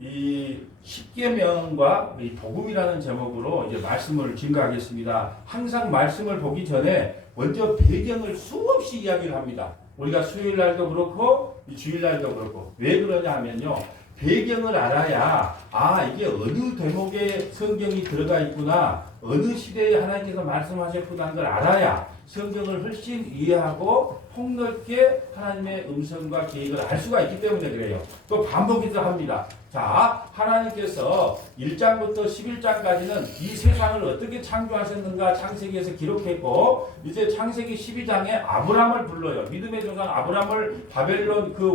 이 십계명과 이 복음이라는 제목으로 이제 말씀을 증거하겠습니다. 항상 말씀을 보기 전에 먼저 배경을 수없이 이야기를 합니다. 우리가 수요일 날도 그렇고 주일 날도 그렇고 왜 그러냐 하면요. 배경을 알아야 이게 어느 대목에 성경이 들어가 있구나, 어느 시대에 하나님께서 말씀하셨구나 하는 걸 알아야 성경을 훨씬 이해하고 폭넓게 하나님의 음성과 계획을 알 수가 있기 때문에 그래요. 또 반복해서 합니다. 자, 하나님께서 1장부터 11장까지는 이 세상을 어떻게 창조하셨는가 창세기에서 기록했고, 이제 창세기 12장에 아브람을 불러요. 믿음의 조상 아브람을 바벨론 그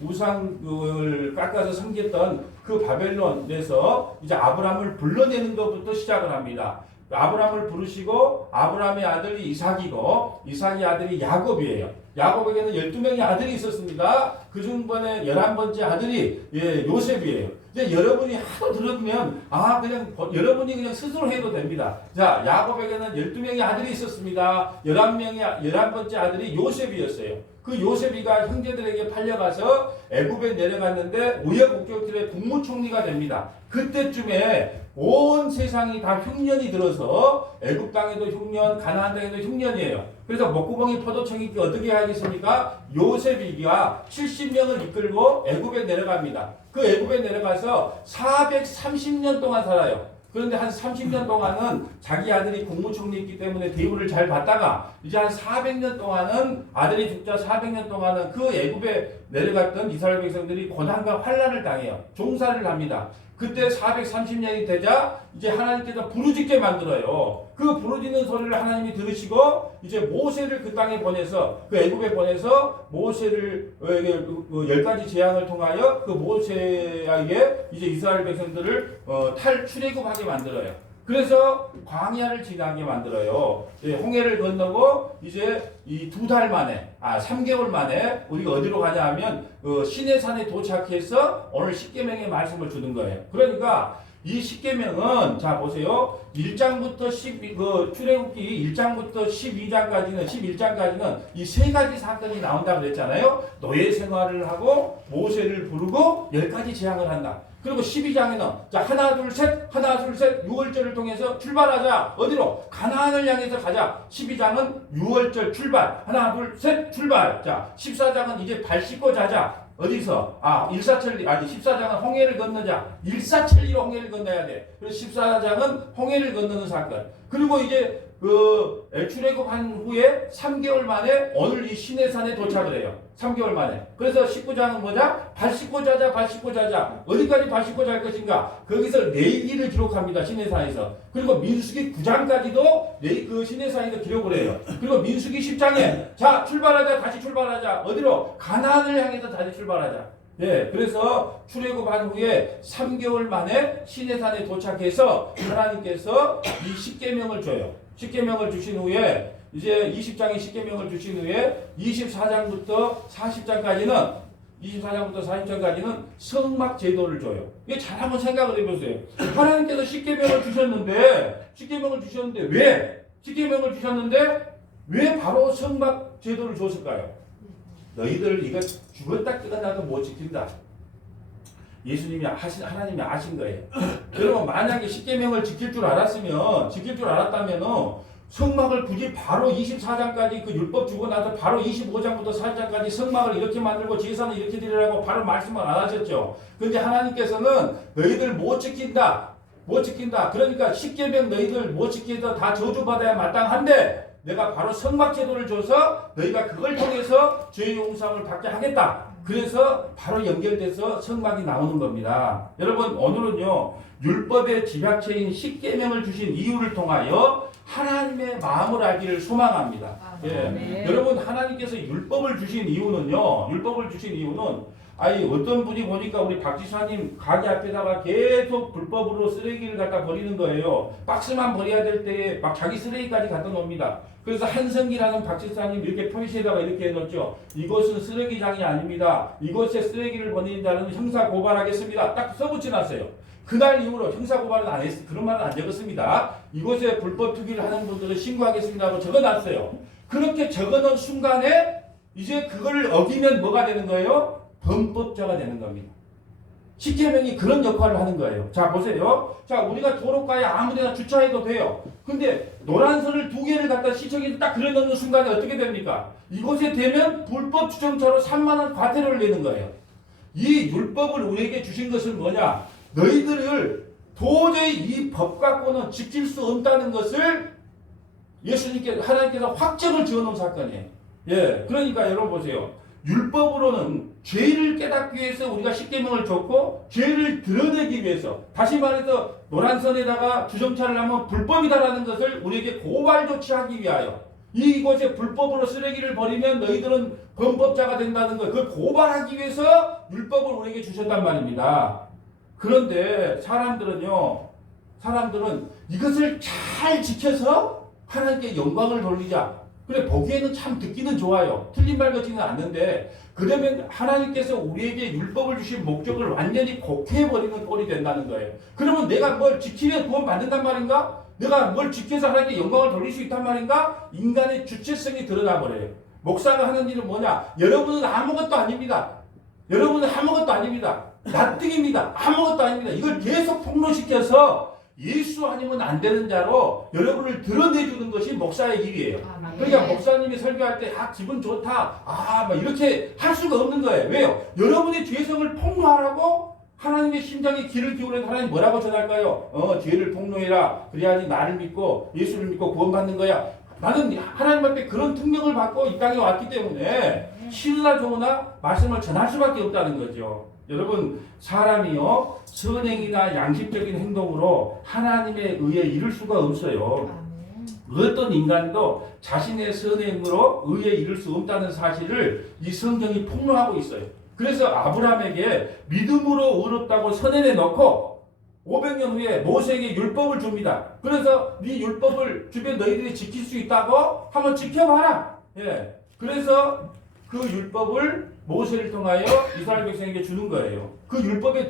우상을 깎아서 섬겼던 그 바벨론에서 이제 아브람을 불러내는 것부터 시작을 합니다. 아브람을 부르시고 아브람의 아들이 이삭이고 이삭의 아들이 야곱이에요. 야곱에게는 12명의 아들이 있었습니다. 그 중번에 11번째 아들이 요셉이에요. 이제 여러분이 하도 들으면 그냥 여러분이 그냥 스스로 해도 됩니다. 자, 야곱에게는 12명의 아들이 있었습니다. 11번째 아들이 요셉이었어요. 그 요셉이가 형제들에게 팔려가서 애굽에 내려갔는데 우여곡절에 국무총리가 됩니다. 그때쯤에 온 세상이 다 흉년이 들어서 애굽 땅에도 흉년, 가나안 땅에도 흉년이에요. 그래서 먹구멍이 포도청이 어떻게 하겠습니까? 요셉이가 70명을 이끌고 애굽에 내려갑니다. 그 애굽에 내려가서 430년 동안 살아요. 그런데 한 30년 동안은 자기 아들이 국무총리였기 때문에 대우를 잘 받다가 이제 한 400년 동안은 아들이 죽자 400년 동안은 그 애굽에 내려갔던 이스라엘 백성들이 고난과 환난을 당해요. 종살이를 합니다. 그때 430년이 되자 이제 하나님께서 부르짖게 만들어요. 그 부르짖는 소리를 하나님이 들으시고 이제 모세를 그 땅에 보내서 그 애굽에 보내서 모세를 10가지 재앙을 통하여 그 모세에게 이제 이스라엘 백성들을 출애굽하게 만들어요. 그래서 광야를 지나게 만들어요. 홍해를 건너고 이제 이 2달 만에 3개월 만에 우리가 어디로 가냐 하면 시내산에 도착해서 오늘 십계명의 말씀을 주는 거예요. 그러니까 이 십계명은 자 보세요. 1장부터 출애굽기 1장부터 11장까지는 이 세 가지 사건이 나온다고 그랬잖아요. 노예 생활을 하고 모세를 부르고 10가지 재앙을 한다. 그리고 12장에는 자 하나 둘 셋 6월절을 통해서 출발하자. 어디로? 가나안을 향해서 가자. 12장은 6월절 출발. 하나 둘 셋 출발. 자 14장은 이제 발 씻고 자자. 어디서? 14장은 홍해를 건너자. 일사천리로 홍해를 건너야 돼. 그래서 14장은 홍해를 건너는 사건. 그리고 이제 출애굽한 후에 3개월 만에 오늘 이 시내산에 도착을 해요. 3개월 만에. 그래서 19장은 뭐냐? 발 씻고 자자. 어디까지 발 씻고 잘 것인가? 거기서 레위기를 기록합니다. 시내산에서. 그리고 민수기 9장까지도 그 시내산에서 기록을 해요. 그리고 민수기 10장에 자 다시 출발하자. 어디로? 가나안을 향해서 다시 출발하자. 그래서 출애굽한 후에 3개월 만에 시내산에 도착해서 하나님께서 이 십계명을 줘요. 십계명을 주신 후에 이제 20장의 십계명을 주신 후에 24장부터 40장까지는 성막 제도를 줘요. 이게 잘 한번 생각을 해보세요. 하나님께서 십계명을 주셨는데 왜? 십계명을 주셨는데 왜 바로 성막 제도를 줬을까요? 너희들 이거 죽었다 깨어나도 못 지킨다. 하나님이 아신 거예요. 그러면 만약에 십계명을 지킬 줄 알았다면 성막을 굳이 바로 24장까지 그 율법 주고 나서 바로 25장부터 40장까지 성막을 이렇게 만들고 제사는 이렇게 드리라고 바로 말씀을 안 하셨죠. 그런데 하나님께서는 너희들 못 지킨다. 그러니까 십계명 너희들 못 지키다 다 저주받아야 마땅한데 내가 바로 성막 제도를 줘서 너희가 그걸 통해서 죄의 용서함을 받게 하겠다. 그래서 바로 연결돼서 성막이 나오는 겁니다. 여러분 오늘은요 율법의 집약체인 십계명을 주신 이유를 통하여 하나님의 마음을 알기를 소망합니다. 여러분 하나님께서 율법을 주신 이유는 어떤 분이 보니까 우리 박지사님 가게 앞에다가 계속 불법으로 쓰레기를 갖다 버리는 거예요. 박스만 버려야 될 때에 막 자기 쓰레기까지 갖다 놓습니다. 그래서 한성기라는 박지사님 이렇게 표시에다가 이렇게 해놓죠. 이곳은 쓰레기장이 아닙니다. 이곳에 쓰레기를 버리는 자는 형사 고발하겠습니다. 딱 써붙여놨어요. 그날 이후로 형사 고발은 안 했어요. 그런 말은 안 적었습니다. 이곳에 불법 투기를 하는 분들은 신고하겠습니다 하고 적어놨어요. 그렇게 적어놓은 순간에 이제 그걸 어기면 뭐가 되는 거예요? 범법자가 되는 겁니다. 십계명이 그런 역할을 하는 거예요. 자, 보세요. 자, 우리가 도로가에 아무데나 주차해도 돼요. 근데 노란선을 두 개를 갖다 시청에서 딱 그려놓는 순간에 어떻게 됩니까? 이곳에 되면 불법 주정차로 3만 원 과태료를 내는 거예요. 이 율법을 우리에게 주신 것은 뭐냐? 너희들을 도저히 이 법 갖고는 지킬 수 없다는 것을 하나님께서 확정을 지어놓은 사건이에요. 예, 그러니까 여러분 보세요. 율법으로는 죄를 깨닫기 위해서 우리가 십계명을 줬고 죄를 드러내기 위해서, 다시 말해서 노란선에다가 주정차를 하면 불법이다라는 것을 우리에게 고발 조치하기 위하여, 이곳에 불법으로 쓰레기를 버리면 너희들은 범법자가 된다는 걸 그 고발하기 위해서 율법을 우리에게 주셨단 말입니다. 그런데 사람들은 이것을 잘 지켜서 하나님께 영광을 돌리자. 그래, 보기에는 참 듣기는 좋아요. 틀린 말 같지는 않는데, 그러면 하나님께서 우리에게 율법을 주신 목적을 완전히 곡해버리는 꼴이 된다는 거예요. 그러면 내가 뭘 지키면 구원 받는단 말인가? 내가 뭘 지켜서 하나님께 영광을 돌릴 수 있단 말인가? 인간의 주체성이 드러나 버려요. 목사가 하는 일은 뭐냐? 여러분은 아무것도 아닙니다. 여러분은 아무것도 아닙니다. 납득입니다. 아무것도 아닙니다. 이걸 계속 폭로시켜서 예수 아니면 안 되는 자로 여러분을 드러내주는 것이 목사의 일이에요. 그러니까 목사님이 설교할 때 기분 좋다, 막 이렇게 할 수가 없는 거예요. 왜요? 여러분의 죄성을 폭로하라고 하나님의 심장에 귀를 기울여서 하나님 뭐라고 전할까요? 죄를 폭로해라. 그래야지 나를 믿고 예수를 믿고 구원받는 거야. 나는 하나님 앞에 그런 특명을 받고 이 땅에 왔기 때문에 싫으나 좋으나 말씀을 전할 수밖에 없다는 거죠. 여러분, 사람이요 선행이나 양심적인 행동으로 하나님의 의에 이를 수가 없어요. 어떤 인간도 자신의 선행으로 의에 이를 수 없다는 사실을 이 성경이 폭로하고 있어요. 그래서 아브라함에게 믿음으로 의롭다고 선언해 놓고 500년 후에 모세에게 율법을 줍니다. 그래서 네 율법을 주변 너희들이 지킬 수 있다고 한번 지켜봐라. 예. 그래서 그 율법을 모세를 통하여 이스라엘 백성에게 주는 거예요. 그 율법의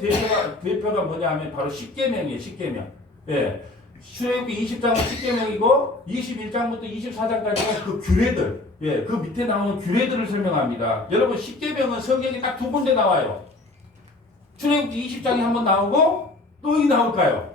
대표가 뭐냐 하면 바로 십계명이에요. 십계명. 예. 출애굽기 20장은 십계명이고 21장부터 24장까지는 그 규례들, 예, 그 밑에 나오는 규례들을 설명합니다. 여러분, 십계명은 성경에 딱 두 군데 나와요. 출애굽기 20장에 한번 나오고 또 어디 나올까요?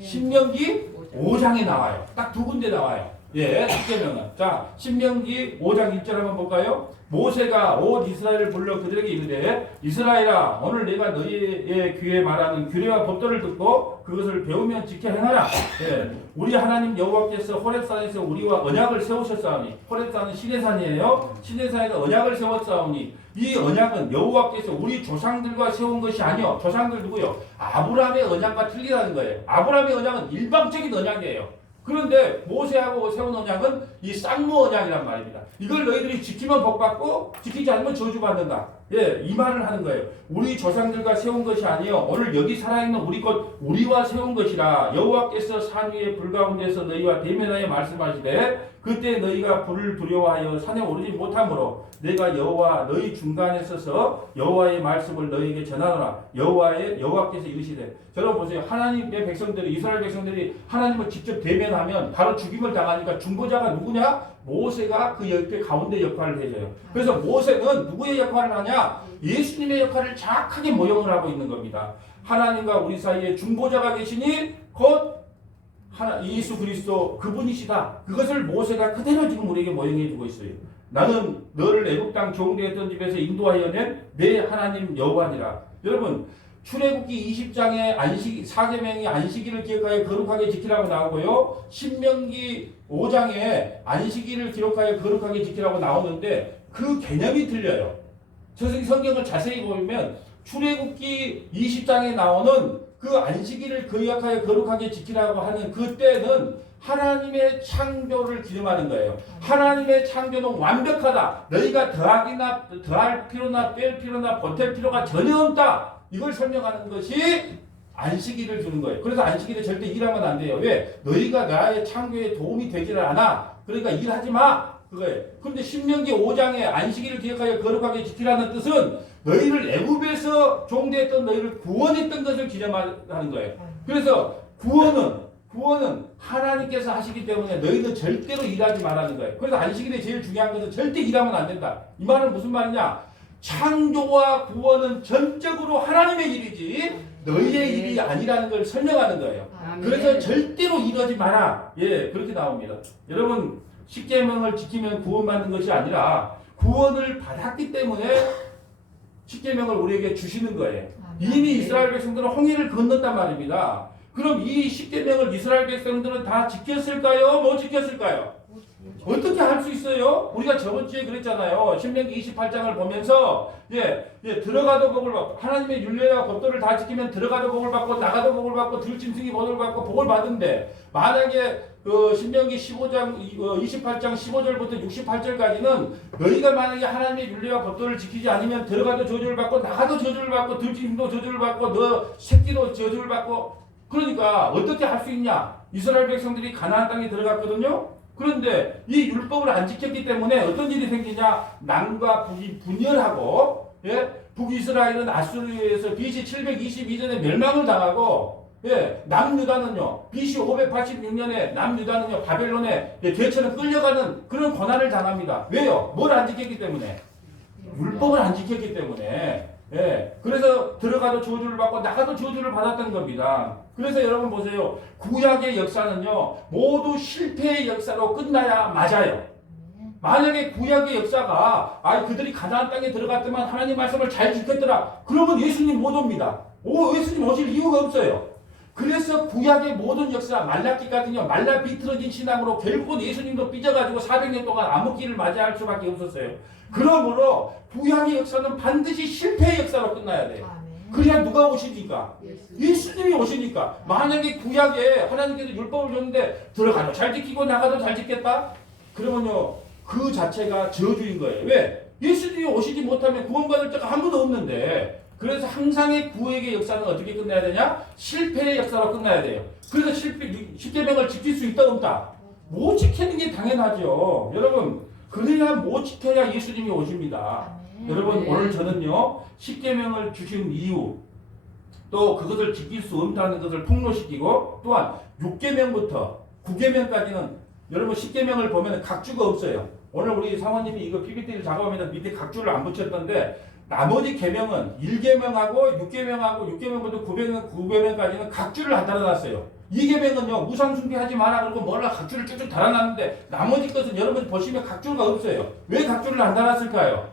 신명기 5장에 나와요. 딱 두 군데 나와요. 예, 십계명은. 자, 신명기 5장 1절 한번 볼까요? 모세가 온 이스라엘을 불러 그들에게 이르되 이스라엘아, 오늘 내가 너희의 귀에 말하는 규례와 법도를 듣고 그것을 배우면 지켜 행하라. 예, 우리 하나님 여호와께서 호렙산에서 우리와 언약을 세우셨사오니, 호렙산은 시내산이에요. 시내산에서 언약을 세웠사오니 이 언약은 여호와께서 우리 조상들과 세운 것이 아니요. 조상들 누구요? 아브라함의 언약과 틀리다는 거예요. 아브라함의 언약은 일방적인 언약이에요. 그런데 모세하고 세운 언약은 이 쌍무 언약이란 말입니다. 이걸 너희들이 지키면 복받고 지키지 않으면 저주받는다. 예, 이 말을 하는 거예요. 우리 조상들과 세운 것이 아니요 오늘 여기 살아있는 우리 것 우리와 세운 것이라. 여호와께서 산 위에 불 가운데서 너희와 대면하여 말씀하시되 그때 너희가 불을 두려워하여 산에 오르지 못하므로 내가 여호와 너희 중간에 서서 여호와의 말씀을 너희에게 전하노라. 여호와께서 이르시되. 여러분 보세요. 하나님의 백성들이, 이스라엘 백성들이 하나님을 직접 대면하면 바로 죽임을 당하니까 중보자가 누구냐? 모세가 그 옆에 가운데 역할을 해줘요. 그래서 모세는 누구의 역할을 하냐? 예수님의 역할을 정확하게 모형을 하고 있는 겁니다. 하나님과 우리 사이에 중보자가 계시니 곧 예수 그리스도 그분이시다. 그것을 모세가 그대로 지금 우리에게 모형해 주고 있어요. 나는 너를 애굽 땅 종되었던 집에서 인도하여 낸 내 하나님 여호와니라. 여러분, 출애굽기 20장에 사계명이 안식일을 기억하여 거룩하게 지키라고 나오고요. 신명기 5장에 안식일을 기록하여 거룩하게 지키라고 나오는데 그 개념이 틀려요. 성경을 자세히 보면 출애굽기 20장에 나오는 그 안식일을 기억하여 거룩하게 지키라고 하는 그때는 하나님의 창조를 기념하는 거예요. 하나님의 창조는 완벽하다. 너희가 더할 필요나 뺄 필요나 보탤 필요가 전혀 없다. 이걸 설명하는 것이 안식일을 주는 거예요. 그래서 안식일에 절대 일하면 안 돼요. 왜? 너희가 나의 창조에 도움이 되지를 않아. 그러니까 일하지 마. 그거예요. 그런데 신명기 5장에 안식일을 기억하여 거룩하게 지키라는 뜻은 너희를 애굽에서 종되었던 너희를 구원했던 것을 기념하는 거예요. 그래서 구원은 하나님께서 하시기 때문에 너희는 절대로 일하지 말라는 거예요. 그래서 안식일에 제일 중요한 것은 절대 일하면 안 된다. 이 말은 무슨 말이냐? 창조와 구원은 전적으로 하나님의 일이지 너희의 일이 아니라는 걸 설명하는 거예요. 그래서 절대로 이러지 마라. 예, 그렇게 나옵니다. 여러분, 십계명을 지키면 구원받는 것이 아니라 구원을 받았기 때문에 십계명을 우리에게 주시는 거예요. 이미 이스라엘 백성들은 홍해를 건넜단 말입니다. 그럼 이 십계명을 이스라엘 백성들은 다 지켰을까요? 못 지켰을까요? 어떻게 할 수 있어요? 우리가 저번 주에 그랬잖아요. 신명기 28장을 보면서 들어가도 복을 받고 하나님의 율례와 법도를 다 지키면 들어가도 복을 받고 나가도 복을 받고 들짐승이 복을 받고 복을 받은데 만약에 그 신명기 15장 28장 15절부터 68절까지는 너희가 만약에 하나님의 율례와 법도를 지키지 않으면 들어가도 저주를 받고 나가도 저주를 받고 들짐승도 저주를 받고 너 새끼도 저주를 받고 그러니까 어떻게 할 수 있냐? 이스라엘 백성들이 가나안 땅에 들어갔거든요. 그런데 이 율법을 안 지켰기 때문에 어떤 일이 생기냐? 남과 북이 분열하고 북이스라엘은 아수르에서 BC 722년에 멸망을 당하고 남유다는요 BC 586년에 남유다는요 바벨론에 개처럼 끌려가는 그런 고난을 당합니다. 왜요? 뭘 안 지켰기 때문에? 율법을 안 지켰기 때문에. 그래서 들어가도 저주를 받고 나가도 저주를 받았던 겁니다. 그래서 여러분 보세요. 구약의 역사는요 모두 실패의 역사로 끝나야 맞아요. 만약에 구약의 역사가 그들이 가나안 땅에 들어갔더만 하나님 말씀을 잘 지켰더라. 그러면 예수님 못 옵니다. 예수님 오실 이유가 없어요. 그래서 구약의 모든 역사 말라기까지는요 말라 비틀어진 신앙으로 결국은 예수님도 삐져가지고 400년 동안 암흑기를 맞이할 수밖에 없었어요. 그러므로 구약의 역사는 반드시 실패의 역사로 끝나야 돼요. 그래야 누가 오시니까? 예수님이 오시니까. 만약에 구약에 하나님께서 율법을 줬는데 들어가도 잘 지키고 나가도 잘 지켰다? 그러면요 그 자체가 저주인 거예요. 왜? 예수님이 오시지 못하면 구원받을 자가 아무도 없는데 그래서 항상의 구약의 역사는 어떻게 끝나야 되냐? 실패의 역사로 끝나야 돼요. 그래서 십계명을 지킬 수 있다 없다? 못 지키는 게 당연하죠. 여러분 그래야 못 지켜야 예수님이 오십니다. 여러분 오늘 저는요 십계명을 주신 이유 또 그것을 지킬 수 없다는 것을 폭로시키고 또한 6계명부터 9계명까지는 여러분 십계명을 보면 각주가 없어요. 오늘 우리 사모님이 이거 PPT를 작업하면서 밑에 각주를 안 붙였던데 나머지 계명은 1계명하고 6계명부터 9계명까지는 각주를 안 달아놨어요. 2계명은요 우상 숭배하지 마라 그러고 뭐라 각주를 쭉쭉 달아놨는데 나머지 것은 여러분 보시면 각주가 없어요. 왜 각주를 안 달았을까요?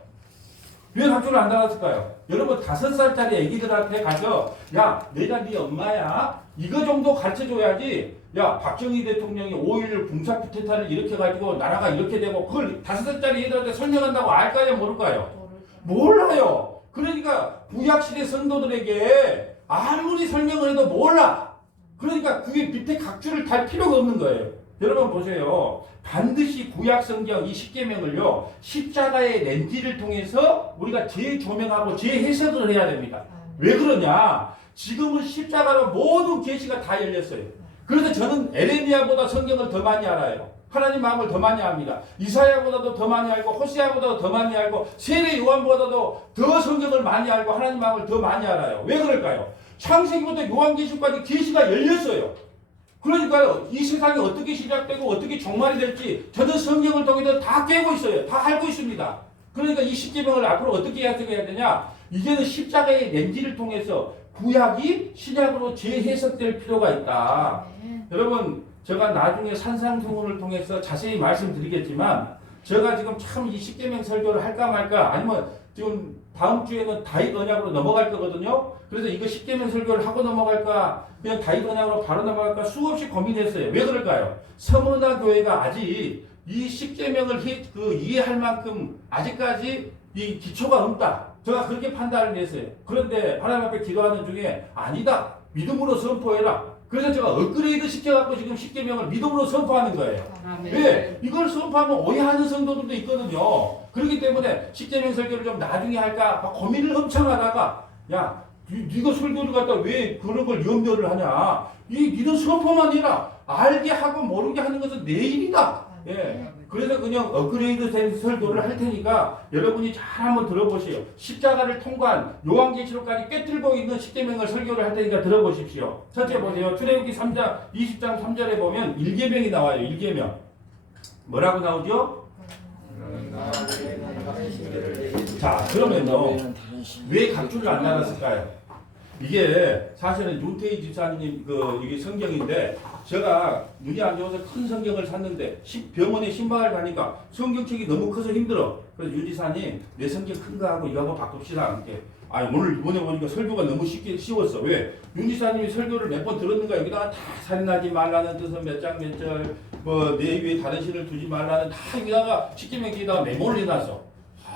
왜 각주를 안 달았을까요? 여러분 5살짜리 애기들한테 가서 야 내가 네 엄마야 이거 정도 가르쳐줘야지. 야 박정희 대통령이 5.16 군사 쿠데타를 일으켜가지고 나라가 이렇게 되고 그걸 5살짜리 애들한테 설명한다고 알까요 모를까요? 몰라요. 그러니까 구약시대 성도들에게 아무리 설명을 해도 몰라. 그러니까 그게 밑에 각주를 달 필요가 없는 거예요. 여러분 보세요. 반드시 구약 성경 이 십계명을요 십자가의 렌즈를 통해서 우리가 재조명하고 재해석을 해야 됩니다. 왜 그러냐? 지금은 십자가로 모든 계시가 다 열렸어요. 그래서 저는 에레미야보다 성경을 더 많이 알아요. 하나님 마음을 더 많이 압니다. 이사야보다도 더 많이 알고 호세아보다도 더 많이 알고 세례 요한보다도 더 성경을 많이 알고 하나님 마음을 더 많이 알아요. 왜 그럴까요? 창세기부터 요한계시까지 계시가 열렸어요. 그러니까요 이 세상이 어떻게 시작되고 어떻게 종말이 될지 저는 성경을 통해서 다 깨고 있어요. 다 알고 있습니다. 그러니까 이 십계명을 앞으로 어떻게 해석해야 되냐? 이제는 십자가의 렌즈를 통해서 구약이 신약으로 재해석될 필요가 있다. 여러분 제가 나중에 산상수훈을 통해서 자세히 말씀드리겠지만 제가 지금 참 이 십계명 설교를 할까 말까 아니면 지금 다음 주에는 다윗 언약으로 넘어갈 거거든요. 그래서 이거 십계명 설교를 하고 넘어갈까 그냥 다윗 언약으로 바로 넘어갈까 수없이 고민했어요. 왜 그럴까요? 서문화 교회가 아직 이 십계명을 이해할 만큼 아직까지 이 기초가 없다. 제가 그렇게 판단을 했어요. 그런데 하나님 앞에 기도하는 중에 아니다. 믿음으로 선포해라. 그래서 제가 업그레이드 시켜갖고 지금 십계명을 믿음으로 선포하는 거예요. 왜? 이걸 선포하면 오해하는 성도들도 있거든요. 그렇기 때문에 십계명 설교를 좀 나중에 할까 막 고민을 엄청 하다가 야 네가 설교를 갖다 왜 그런 걸 염려를 하냐. 니는 선포만 해라. 알게 하고 모르게 하는 것은 내 일이다. 그래서 그냥 업그레이드 된 설교를 할 테니까 여러분이 잘 한번 들어보세요. 십자가를 통과한 요한계시록까지 꿰뚫고 있는 십계명을 설교를 할 테니까 들어보십시오. 첫째 보세요. 출애굽기 3장 20장 3절에 보면 1계명이 나와요. 1계명. 뭐라고 나오죠? 자, 그러면요, 왜 각주를 안 달았을까요? 이게 사실은 윤태희 집사님 이게 성경인데, 제가 눈이 안 좋아서 큰 성경을 샀는데 병원에 신방을 가니까 성경책이 너무 커서 힘들어. 그래서 윤 지사님, 내 성경 큰 거 하고 이거하고 바꿉시다. 이렇게. 오늘 이번에 보니까 설교가 너무 쉬웠어. 왜? 윤 지사님이 설교를 몇 번 들었는가, 여기다가 다 살인하지 말라는 뜻은 몇 장 몇 절, 내 위에 다른 신을 두지 말라는 다 여기다가 식기명기에다가 메모를 해놨어.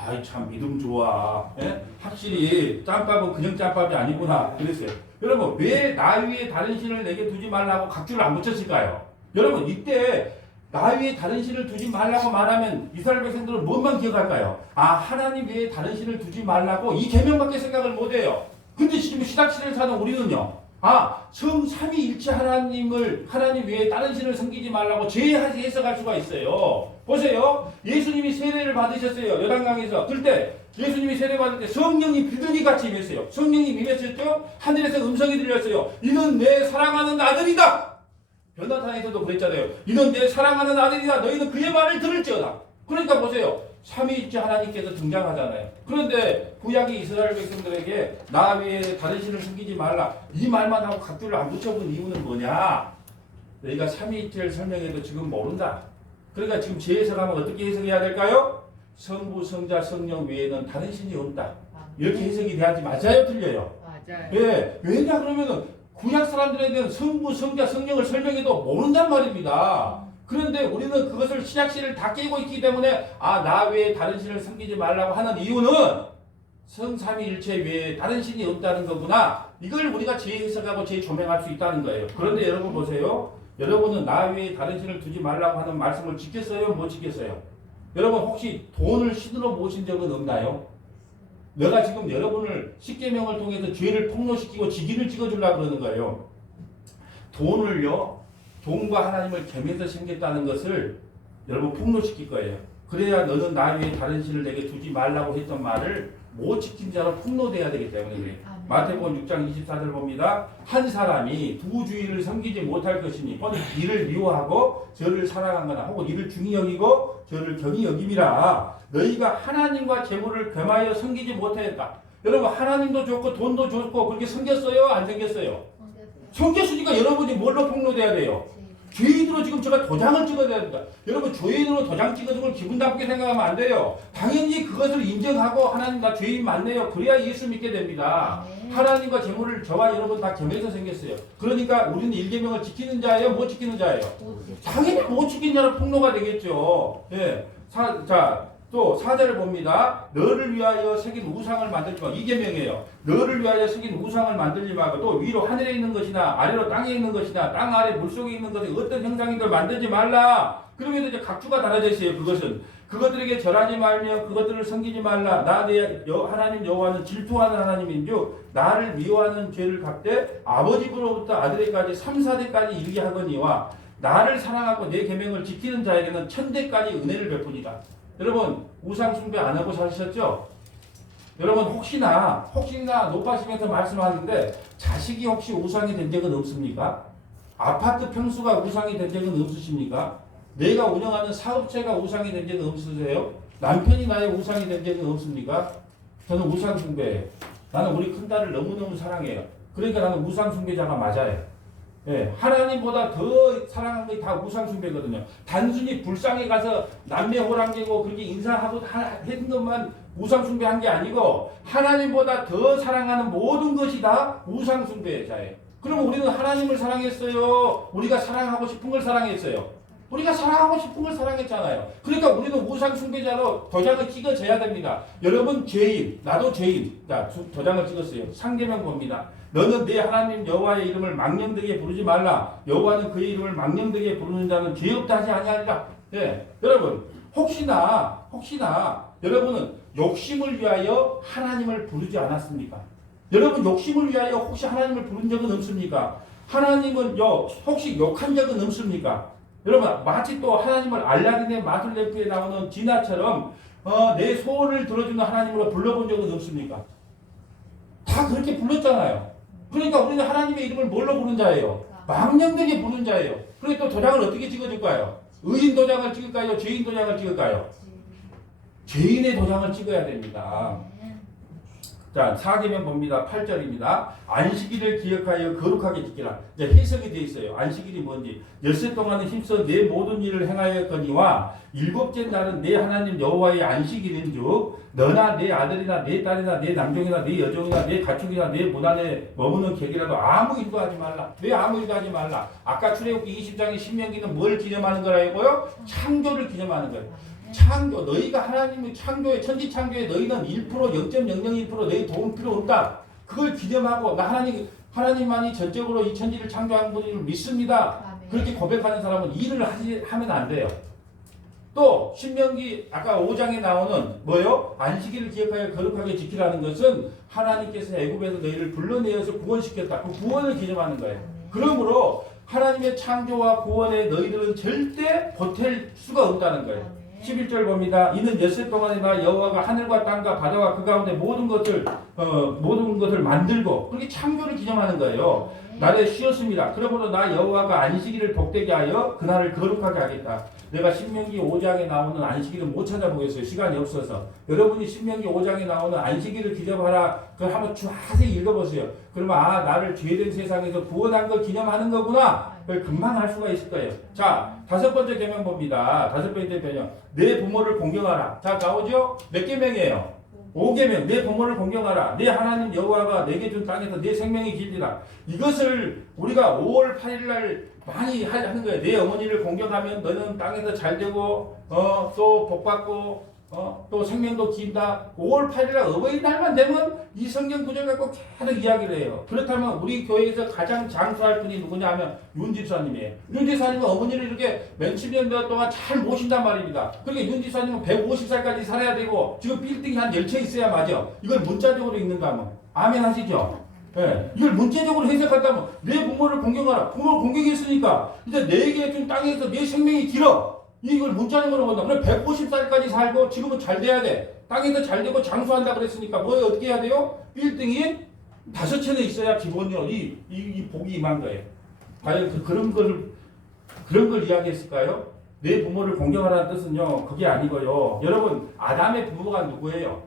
아이, 참 믿음 좋아. 예? 확실히 짬밥은 그냥 짬밥이 아니구나 그랬어요. 여러분, 왜 나 위에 다른 신을 내게 두지 말라고 각주를 안 붙였을까요? 여러분, 이때 나 위에 다른 신을 두지 말라고 말하면 이스라엘 백성들은 뭔만 기억할까요? 하나님 외에 다른 신을 두지 말라고 이 계명밖에 생각을 못해요. 근데 지금 신학시대를 사는 우리는요, 성삼위일체 하나님 외에 다른 신을 섬기지 말라고 해석할 수가 있어요. 보세요. 예수님이 세례를 받으셨어요. 요단강에서. 그때 예수님이 세례 받을 때 성령이 비둘기 같이 임했어요. 성령이 임했었죠. 하늘에서 음성이 들렸어요. 이는 내 사랑하는 아들이다. 변화탄에서도 그랬잖아요. 이는 내 사랑하는 아들이다. 너희는 그의 말을 들을지어다. 그러니까 보세요. 삼위일체 하나님께서 등장하잖아요. 그런데 구약의 이스라엘 백성들에게 나 외에 다른 신을 숨기지 말라, 이 말만 하고 각주를 안 붙여본 이유는 뭐냐? 너희가 삼위일체를 설명해도 지금 모른다. 그러니까 지금 제 해석하면 어떻게 해석해야 될까요? 성부, 성자, 성령 외에는 다른 신이 없다. 이렇게 해석이 돼야지. 맞아요? 틀려요? 맞아요. 예. 왜냐 그러면은 구약 사람들에게는 성부, 성자, 성령을 설명해도 모른단 말입니다. 그런데 우리는 그것을 신약시를 다 깨고 있기 때문에 나 외에 다른 신을 섬기지 말라고 하는 이유는 성삼위일체 외에 다른 신이 없다는 거구나. 이걸 우리가 재해석하고 재조명할 수 있다는 거예요. 그런데 여러분 보세요. 여러분은 나 외에 다른 신을 두지 말라고 하는 말씀을 지켰어요? 못 지켰어요? 여러분 혹시 돈을 신으로 모신 적은 없나요? 내가 지금 여러분을 십계명을 통해서 죄를 폭로시키고 직인을 찍어주려고 그러는 거예요. 돈과 하나님을 겸해서 생겼다는 것을 여러분 폭로시킬 거예요. 그래야 너는 나 위에 다른 신을 내게 두지 말라고 했던 말을 못 지킨 자로 폭로돼야 되기 때문에 그래요. 마태복음 6장 24절 봅니다. 한 사람이 두 주인을 섬기지 못할 것이니 뻔히 이를 미워하고 저를 사랑하거나 혹은 이를 중히 여기고 저를 경히 여김이라. 너희가 하나님과 재물을 겸하여 섬기지 못하였다. 여러분, 하나님도 좋고 돈도 좋고 그렇게 섬겼어요? 안 섬겼어요? 섬겼으니까 여러분이 뭘로 폭로돼야 돼요? 죄인으로 지금 제가 도장을 찍어야 됩니다. 여러분, 죄인으로 도장 찍어준 걸 기분 나쁘게 생각하면 안 돼요. 당연히 그것을 인정하고 하나님 나 죄인 맞네요. 그래야 예수 믿게 됩니다. 하나님과 재물을 저와 여러분 다 겸해서 생겼어요. 그러니까 우리는 일계명을 지키는 자예요? 못 지키는 자예요? 당연히 못 지키는 자로 폭로가 되겠죠. 예. 또 4절을 봅니다. 너를 위하여 새긴 우상을 만들지 마. 이 계명이에요. 너를 위하여 새긴 우상을 만들지 말고 또 위로 하늘에 있는 것이나 아래로 땅에 있는 것이나 땅 아래 물속에 있는 것이 어떤 형상인들 만들지 말라. 그러면 이제 각주가 달아져 있어요. 그것은 그것들에게 절하지 말며 그것들을 섬기지 말라. 나 내 하나님 여호와는 질투하는 하나님인즉 나를 미워하는 죄를 갚되 아버지로부터 아들에까지 3, 4대까지 이르게 하거니와 나를 사랑하고 내 계명을 지키는 자에게는 천대까지 은혜를 베푸니라. 여러분, 우상 숭배 안 하고 사셨죠? 여러분, 혹시나 높아지면서 말씀하는데 자식이 혹시 우상이 된 적은 없습니까? 아파트 평수가 우상이 된 적은 없으십니까? 내가 운영하는 사업체가 우상이 된 적은 없으세요? 남편이 나의 우상이 된 적은 없습니까? 저는 우상 숭배예요. 나는 우리 큰딸을 너무너무 사랑해요. 그러니까 나는 우상 숭배자가 맞아요. 예, 하나님보다 더 사랑하는 게 다 우상 숭배거든요. 단순히 불상에 가서 남매 호랑이고 그렇게 인사하고 했던 것만 우상 숭배한 게 아니고 하나님보다 더 사랑하는 모든 것이 다 우상 숭배자예요. 그러면 우리는 하나님을 사랑했어요? 우리가 사랑하고 싶은 걸 사랑했어요? 우리가 사랑하고 싶은 걸 사랑했잖아요. 그러니까 우리는 우상 숭배자로 도장을 찍어줘야 됩니다. 여러분 죄인, 나도 죄인. 자, 도장을 찍었어요. 상계명 봅니다. 너는 내 하나님 여호와의 이름을 망령되게 부르지 말라. 여호와는 그의 이름을 망령되게 부르는 자는 죄 없다 하지 아니하리라. 네, 여러분 혹시나 여러분은 욕심을 위하여 하나님을 부르지 않았습니까? 여러분 욕심을 위하여 혹시 하나님을 부른 적은 없습니까? 하나님은 혹시 욕한 적은 없습니까? 여러분 마치 또 하나님을 알라딘의 마술램프에 나오는 진아처럼 내 소원을 들어주는 하나님으로 불러본 적은 없습니까? 다 그렇게 불렀잖아요. 그러니까 우리는 하나님의 이름을 뭘로 부른 자예요? 망령되게 부른 자예요. 그리고 또 도장을 어떻게 찍어줄까요? 의인 도장을 찍을까요? 죄인 도장을 찍을까요? 죄인의 도장을 찍어야 됩니다. 자, 4계명 봅니다. 8절입니다. 안식일을 기억하여 거룩하게 지키라. 이제 해석이 되어 있어요. 안식일이 뭔지. 엿새 동안은 힘써 내 모든 일을 행하였거니와 일곱째 날은 내 하나님 여호와의 안식일인즉 너나 내 아들이나 내 딸이나 내 남종이나 내 여종이나 내 가축이나 내 문 안에 머무는 객이라도 아무 일도 하지 말라. 왜 아무 일도 하지 말라? 아까 출애굽기 20장의 신명기는 뭘 기념하는 거라고요? 창조를 기념하는 거예요. 창조, 너희가 하나님의 창조에, 천지 창조에 너희는 1%, 0.001% 너희 도움 필요 없다. 그걸 기념하고, 나 하나님만이 전적으로 이 천지를 창조한 분을 믿습니다. 그렇게 고백하는 사람은 일을 하면 안 돼요. 또, 신명기, 아까 5장에 나오는, 뭐요? 안식일을 기억하여 거룩하게 지키라는 것은 하나님께서 애굽에서 너희를 불러내어서 구원시켰다. 그 구원을 기념하는 거예요. 그러므로, 하나님의 창조와 구원에 너희들은 절대 보탤 수가 없다는 거예요. 11절 봅니다. 이는 엿새 동안에 나 여호와가 하늘과 땅과 바다와 그 가운데 모든 것을 만들고 그렇게 창조를 기념하는 거예요. 날에 쉬었습니다. 그러므로 나 여호와가 안식일을 복되게 하여 그날을 거룩하게 하겠다. 내가 신명기 5장에 나오는 안식일을 못 찾아보겠어요. 시간이 없어서. 여러분이 신명기 5장에 나오는 안식일을 기념하라. 그걸 한번 자세히 읽어보세요. 그러면 나를 죄된 세상에서 구원한 걸 기념하는 거구나. 그걸 금방 알 수가 있을 거예요. 자, 5번째 계명 봅니다. 5번째 계명. 내 부모를 공경하라. 자, 나오죠? 몇 계명이에요? 5계명. 내 부모를 공경하라. 내 하나님 여호와가 내게 준 땅에서 내 생명이 길리라. 이것을 우리가 5월 8일 날 많이 하는 거예요. 내 어머니를 공경하면 너는 땅에서 잘 되고 또 복받고 또 생명도 긴다. 5월 8일 날 어버이날만 되면 이 성경 구절 갖고 계속 이야기를 해요. 그렇다면 우리 교회에서 가장 장수할 분이 누구냐 하면 윤 집사님이에요. 윤 집사님은 어머니를 이렇게 몇십 년 동안 잘 모신단 말입니다. 그러니까 윤 집사님은 150살까지 살아야 되고 지금 빌딩이 한 10채 있어야 맞아. 이걸 문자적으로 읽는다면 아멘 하시죠? 네. 이걸 문제적으로 해석한다면 내 부모를 공경하라. 부모를 공경했으니까 이제 내게 준 땅에서 내 생명이 길어. 이걸 문자적으로 본다. 그럼 150살까지 살고 지금은 잘 돼야 돼. 땅에서 잘 되고 장수한다 그랬으니까 뭐 어떻게 해야 돼요? 빌딩이 5채는 있어야 기본요. 이 복이 임한 거예요. 과연 그런 걸 이야기했을까요? 내 부모를 공경하라는 뜻은요. 그게 아니고요. 여러분 아담의 부모가 누구예요?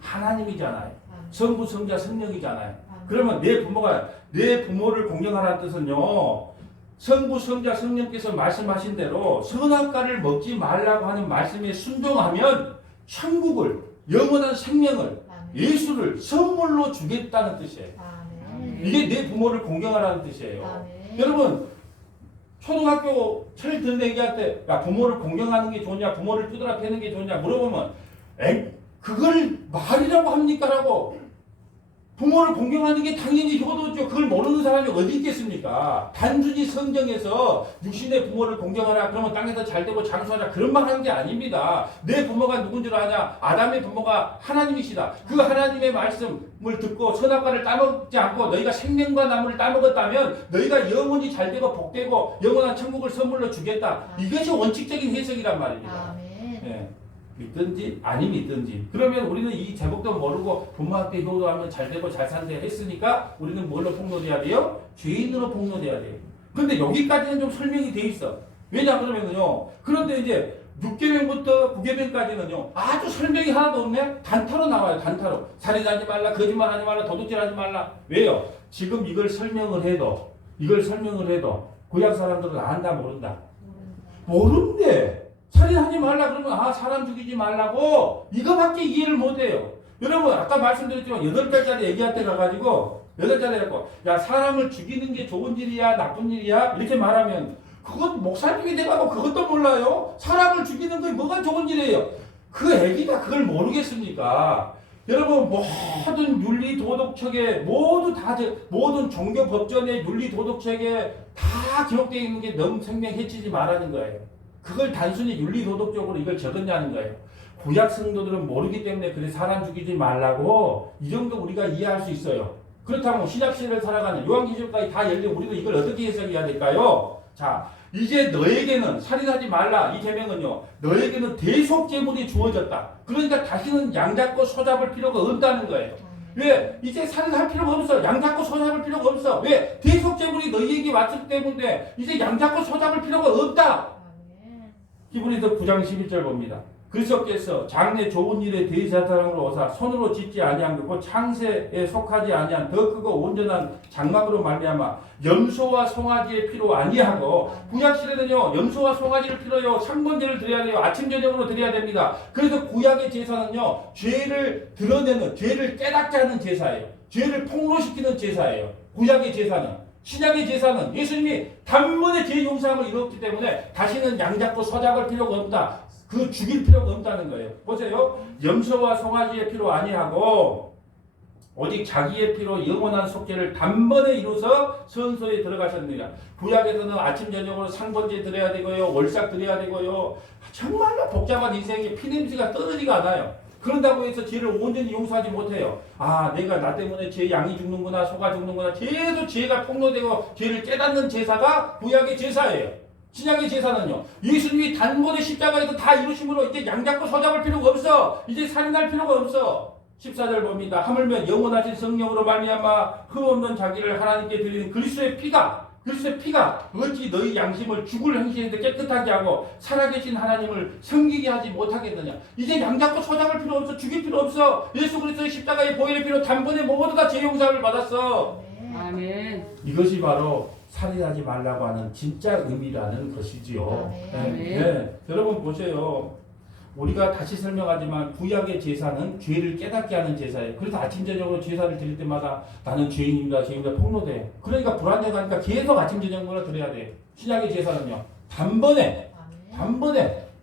하나님이잖아요. 성부, 성자, 성령이잖아요. 그러면 내 부모를 공경하라는 뜻은요. 성부, 성자, 성령께서 말씀하신 대로 선악과를 먹지 말라고 하는 말씀에 순종하면 천국을, 영원한 생명을, 예수를 선물로 주겠다는 뜻이에요. 이게 내 부모를 공경하라는 뜻이에요. 여러분 초등학교 철 듣는 얘기할 때 부모를 공경하는 게 좋냐, 부모를 두드러 패는 게 좋냐 물어보면 그걸 말이라고 합니까? 라고 부모를 공경하는 게 당연히 효도죠. 그걸 모르는 사람이 어디 있겠습니까? 단순히 성경에서 육신의 부모를 공경하라 그러면 땅에서 잘 되고 장수하자 그런 말 하는 게 아닙니다. 내 부모가 누군 줄 아냐? 아담의 부모가 하나님이시다. 그 하나님의 말씀을 듣고 선악과를 따먹지 않고 너희가 생명과 나무를 따먹었다면 너희가 영원히 잘 되고 복되고 영원한 천국을 선물로 주겠다. 이것이 원칙적인 해석이란 말입니다. 네. 믿든지 아니 믿든지 그러면 우리는 이 제목도 모르고 부모한테 효도하면 잘 되고 잘 산다 했으니까 우리는 뭘로 폭로돼야 돼요? 죄인으로 폭로돼야 돼요. 그런데 여기까지는 좀 설명이 돼 있어. 왜냐 그러면요. 그런데 이제 6계명부터 9계명까지는요. 아주 설명이 하나도 없네. 단타로 나와요. 단타로. 살인하지 말라, 거짓말하지 말라, 도둑질하지 말라. 왜요? 지금 이걸 설명을 해도 구약 사람들은 안다 모른다. 모른대. 살인하지 말라 그러면 사람 죽이지 말라고 이거밖에 이해를 못해요. 여러분 아까 말씀드렸지만 8달짜리 얘기한테 가가지고 8달에 갖고 야 사람을 죽이는 게 좋은 일이야 나쁜 일이야 이렇게 말하면 그것 목사님이 돼가고 그것도 몰라요. 사람을 죽이는 게 뭐가 좋은 일이에요. 그 애기가 그걸 모르겠습니까? 여러분 모든 윤리 도덕책에 모든 종교 법전의 윤리 도덕책에 다 기록되어 있는 게 너무 생명 해치지 말라는 거예요. 그걸 단순히 윤리도덕적으로 이걸 적었냐는 거예요. 구약 성도들은 모르기 때문에 그래 사람 죽이지 말라고 이 정도 우리가 이해할 수 있어요. 그렇다면 신약시대를 살아가는 요한계시록까지 다 열려 우리는 이걸 어떻게 해석해야 될까요? 자, 이제 너에게는 살인하지 말라 이 계명은요. 너에게는 대속제물이 주어졌다. 그러니까 다시는 양잡고 소잡을 필요가 없다는 거예요. 왜? 이제 살인할 필요가 없어. 양잡고 소잡을 필요가 없어. 왜? 대속제물이 너희에게 왔기 때문에 이제 양잡고 소잡을 필요가 없다. 히브리서 9장 11절 봅니다. 그리스도께서 장래 좋은 일에 대제사장으로 오사 손으로 짓지 아니한 것, 창세에 속하지 아니한 더 크고 온전한 장막으로 말미암아 염소와 송아지의 피로 아니하고, 구약시대는요 염소와 송아지를 필요요 상번제를 드려야 돼요. 아침 저녁으로 드려야 됩니다. 그래서 구약의 제사는요 죄를 드러내는, 죄를 깨닫게 하는 제사예요. 죄를 폭로시키는 제사예요. 구약의 제사는. 신약의 제사는 예수님이 단번에 죄 용서함을 이뤘기 때문에 다시는 양 잡고 소 잡을 필요가 없다. 그 죽일 필요가 없다는 거예요. 보세요. 염소와 송아지의 피로 아니하고 오직 자기의 피로 영원한 속죄를 단번에 이루어서 선소에 들어가셨느니라. 구약에서는 아침 저녁으로 상번제 드려야 되고요, 월삭 드려야 되고요. 정말로 복잡한 인생에 피냄새가 떨어지가 않아요. 그런다고 해서 죄를 온전히 용서하지 못해요. 아, 내가 나 때문에 제 양이 죽는구나, 소가 죽는구나. 계속 죄가 폭로되고 죄를 깨닫는 제사가 구약의 제사예요. 신약의 제사는요, 예수님이 단번에 십자가에서 다 이루심으로 이제 양 잡고 소 잡을 필요가 없어. 이제 살인할 필요가 없어. 14절 봅니다. 하물며 영원하신 성령으로 말미암아 흠없는 자기를 하나님께 드리는 그리스도의 피가 어찌 너희 양심을 죽을 행실에서 깨끗하게 하고 살아계신 하나님을 섬기게 하지 못하겠느냐. 이제 양 잡고 소 잡을 필요 없어. 죽일 필요 없어. 예수 그리스도의 십자가의 보혈의 피로 단번에 모두 다 죄 용서를 받았어. 아멘. 이것이 바로 살인하지 말라고 하는 진짜 의미라는 것이지요. 네. 여러분 보세요. 우리가 다시 설명하지만 구약의 제사는 죄를 깨닫게 하는 제사예요. 그래서 아침 저녁으로 제사를 드릴 때마다 나는 죄인입니다. 죄인입니다. 폭로돼. 그러니까 불안해가니까 계속 아침 저녁으로 드려야 돼. 신약의 제사는요. 단번에.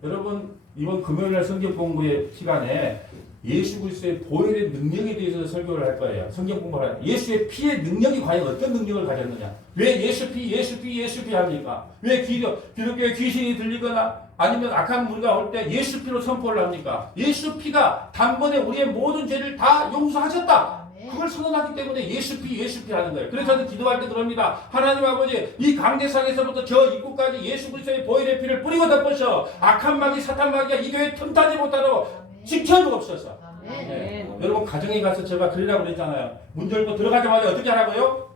여러분 이번 금요일날 성경 공부의 시간에 예수 그리스도의 보혈의 능력에 대해서 설교를 할 거예요. 성경 공부를 할 거예요. 예수의 피의 능력이 과연 어떤 능력을 가졌느냐. 왜 예수 피 합니까? 왜 기독교에 귀신이 들리거나 아니면 악한 무리가 올 때 예수 피로 선포를 합니까? 예수 피가 단번에 우리의 모든 죄를 다 용서하셨다. 그걸 선언하기 때문에 예수 피 하는 거예요. 그래서 저는 기도할 때 그럽니다. 하나님 아버지, 이 강대상에서부터 저 입구까지 예수 그리스도의 보혈의 피를 뿌리고 덮으셔 악한 마귀 사탄 마귀가 이 교회 틈타지 못하도록 지켜주옵소서. 네. 여러분 가정에 가서 제가 그러라고 그랬잖아요. 문 열고 들어가자마자 어떻게 하라고요?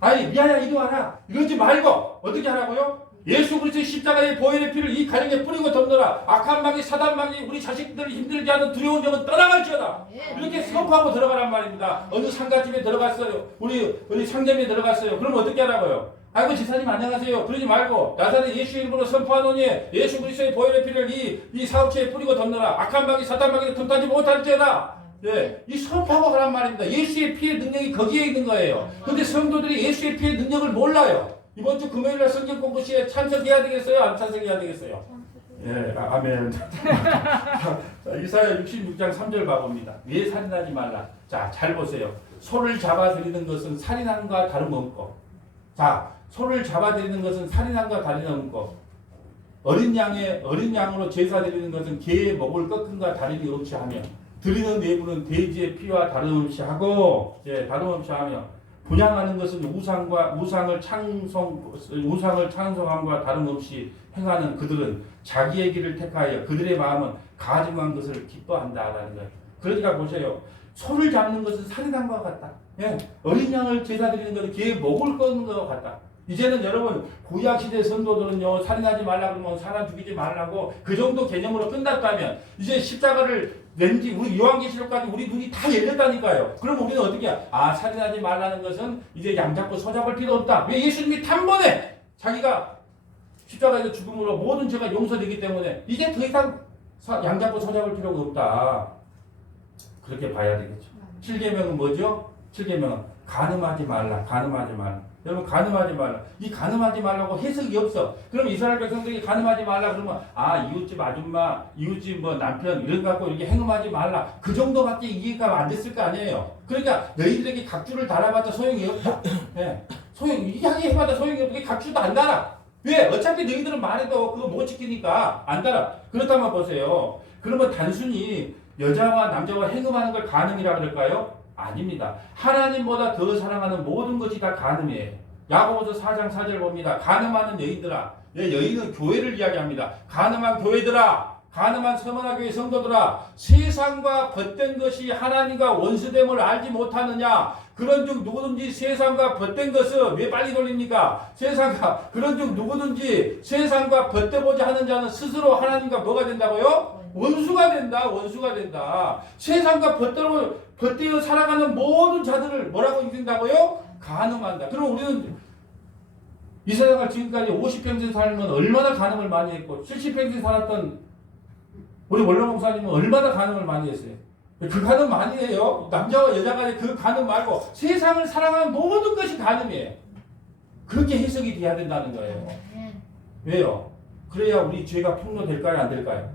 아니 미안해 이리 와라 이러지 말고 어떻게 하라고요? 예수 그리스도의 십자가의 보혈의 피를 이 가정에 뿌리고 덮느라 악한 마귀 사단 마귀 우리 자식들을 힘들게 하는 두려운 영은 떠나갈지어다. 이렇게 선포하고 들어가란 말입니다. 어느 상가집에 들어갔어요. 우리 상점에 들어갔어요. 그럼 어떻게 하라고요? 아이고 지사님 안녕하세요. 그러지 말고 나사렛 예수 이름으로 선포하노니 예수 그리스도의 보혈의 피를 이 사업체에 뿌리고 덮느라 악한 마귀 사단 마귀를 틈타지 못할지어다. 네, 이 선포하고 하란 말입니다. 예수의 피의 능력이 거기에 있는 거예요. 그런데 성도들이 예수의 피의 능력을 몰라요. 이번 주 금요일날 성경 공부 시에 참석해야 되겠어요? 안 참석해야 되겠어요? 예, 아멘. 이사야 66장 3절 봐봅니다. 왜 살인하지 말라? 자, 잘 보세요. 소를 잡아들이는 것은 살인함과 다름없고, 자, 소를 잡아들이는 것은 살인함과 다름없고, 어린 양으로 제사 드리는 것은 개의 목을 꺾음과 다름이 없이 하며, 드리는 내부는 돼지의 피와 다름없이 하고, 예, 다름없이 하며, 분양하는 것은 우상을 찬송함과 다름없이 행하는 그들은 자기의 길을 택하여 그들의 마음은 가증한 것을 기뻐한다라는 거예요. 그러니까 보세요. 소를 잡는 것은 살인한 것 같다. 예, 어린 양을 제사 드리는 것은 개의 목을 꺾는 것 같다. 이제는 여러분 구약시대 선도들은요 살인하지 말라 그러면 사람 죽이지 말라고 그 정도 개념으로 끝났다면 이제 십자가를 왠지 우리 요한계시록까지 우리 눈이 다 열렸다니까요. 그럼 우리는 어떻게 해야? 아 살인하지 말라는 것은 이제 양 잡고 소 잡을 필요 없다. 왜? 예수님이 단번에 자기가 십자가에서 죽음으로 모든 죄가 용서되기 때문에 이제 더 이상 양 잡고 소 잡을 필요가 없다. 그렇게 봐야 되겠죠. 7계명은 뭐죠? 7계명은 간음하지 말라. 여러분 간음하지 말라. 이 간음하지 말라고 해석이 없어. 그럼 이스라엘 백성들이 간음하지 말라 그러면 아 이웃집 아줌마, 이웃집 뭐 남편 이런 거 갖고 이렇게 행음하지 말라. 그 정도밖에 이해가 안 됐을 거 아니에요. 그러니까 너희들에게 각주를 달아봤자 소용이 없다. 네. 이야기해봤자 소용이 없게 각주도 안 달아. 왜? 어차피 너희들은 말해도 그거 못 지키니까 안 달아. 그렇다면 보세요. 그러면 단순히 여자와 남자와 행음하는 걸 간음이라 그럴까요? 아닙니다. 하나님보다 더 사랑하는 모든 것이 다 간음이에요. 야고보서 4장 4절 봅니다. 간음하는 여인들아. 여인은 교회를 이야기합니다. 간음한 교회들아. 가늠한 서머나교회 성도들아, 세상과 벗된 것이 하나님과 원수됨을 알지 못하느냐. 그런즉 누구든지 세상과 벗된 것은 왜 빨리 돌립니까? 세상과 그런즉 누구든지 세상과 벗대보자 하는 자는 스스로 하나님과 뭐가 된다고요? 원수가 된다. 원수가 된다. 세상과 벗대어 살아가는 모든 자들을 뭐라고 이긴다고요? 가늠한다. 그럼 우리는 이 세상을 지금까지 50평생 살면 얼마나 간음을 많이 했고 70평생 살았던 우리 원로 목사님은 얼마나 간음을 많이 했어요. 그 간음 많이 해요. 남자와 여자가 그 간음 말고 세상을 살아가는 모든 것이 간음이에요. 그렇게 해석이 돼야 된다는 거예요. 왜요? 그래야 우리 죄가 폭로될까요? 안 될까요?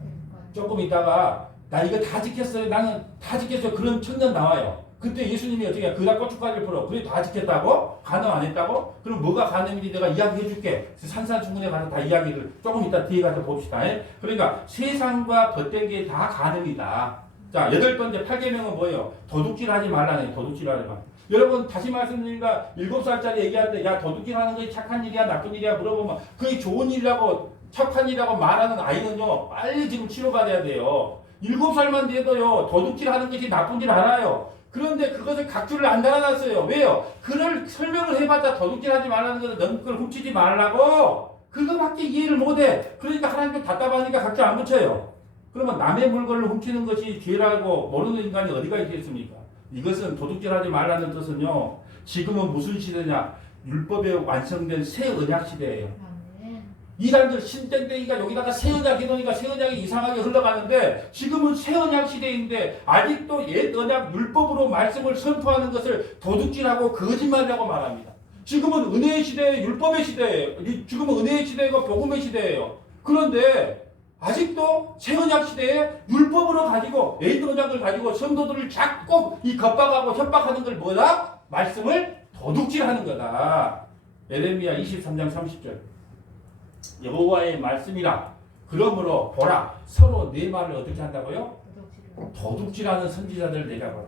조금 있다가 나 이거 다 지켰어요. 나는 다 지켰어요. 그런 청년 나와요. 그때 예수님이 어떻게 해요? 그다 고춧가루를 풀어. 그래 다 지켰다고? 간음 안 했다고? 그럼 뭐가 간음인지 내가 이야기해 줄게. 산산수훈에 가서 다 이야기를 조금 이따 뒤에 가서 봅시다. 그러니까 세상과 벗된 게 다 간음이다. 자, 8번째 8계명은 뭐예요? 도둑질하지 말라네. 도둑질하지 마. 여러분 다시 말씀드립니다. 7살짜리 얘기하는데 야 도둑질하는 것이 착한 일이야 나쁜 일이야 물어보면 그게 좋은 일이라고 착한 일이라고 말하는 아이는요 빨리 지금 치료받아야 돼요. 7살만 돼도요 도둑질하는 것이 나쁜 줄 알아요. 그런데 그것을 각주를 안 달아놨어요. 왜요? 그걸 설명을 해봤자 도둑질하지 말라는 것은 넌 그걸 훔치지 말라고 그거밖에 이해를 못해. 그러니까 하나님도 답답하니까 각주 안 붙여요. 그러면 남의 물건을 훔치는 것이 죄라고 모르는 인간이 어디가 있겠습니까? 이것은 도둑질하지 말라는 뜻은요. 지금은 무슨 시대냐? 율법에 완성된 새 언약 시대예요. 이단들 신땡땡이가 여기다가 새 언약 해놓으니까 새 언약이 이상하게 흘러가는데 지금은 새 언약 시대인데 아직도 옛 언약 율법으로 말씀을 선포하는 것을 도둑질하고 거짓말이라고 말합니다. 지금은 은혜의 시대, 율법의 시대예요. 지금은 은혜의 시대고 복음의 시대예요. 그런데 아직도 새 언약 시대에 율법으로 가지고 옛 언약을 가지고 성도들을 자꾸 이 겁박하고 협박하는 걸 뭐다? 말씀을 도둑질하는 거다. 에레미야 23장 30절. 여호와의 말씀이라. 그러므로 보라 서로 내 말을 어떻게 한다고요? 도둑질하는 선지자들을 내가 보라.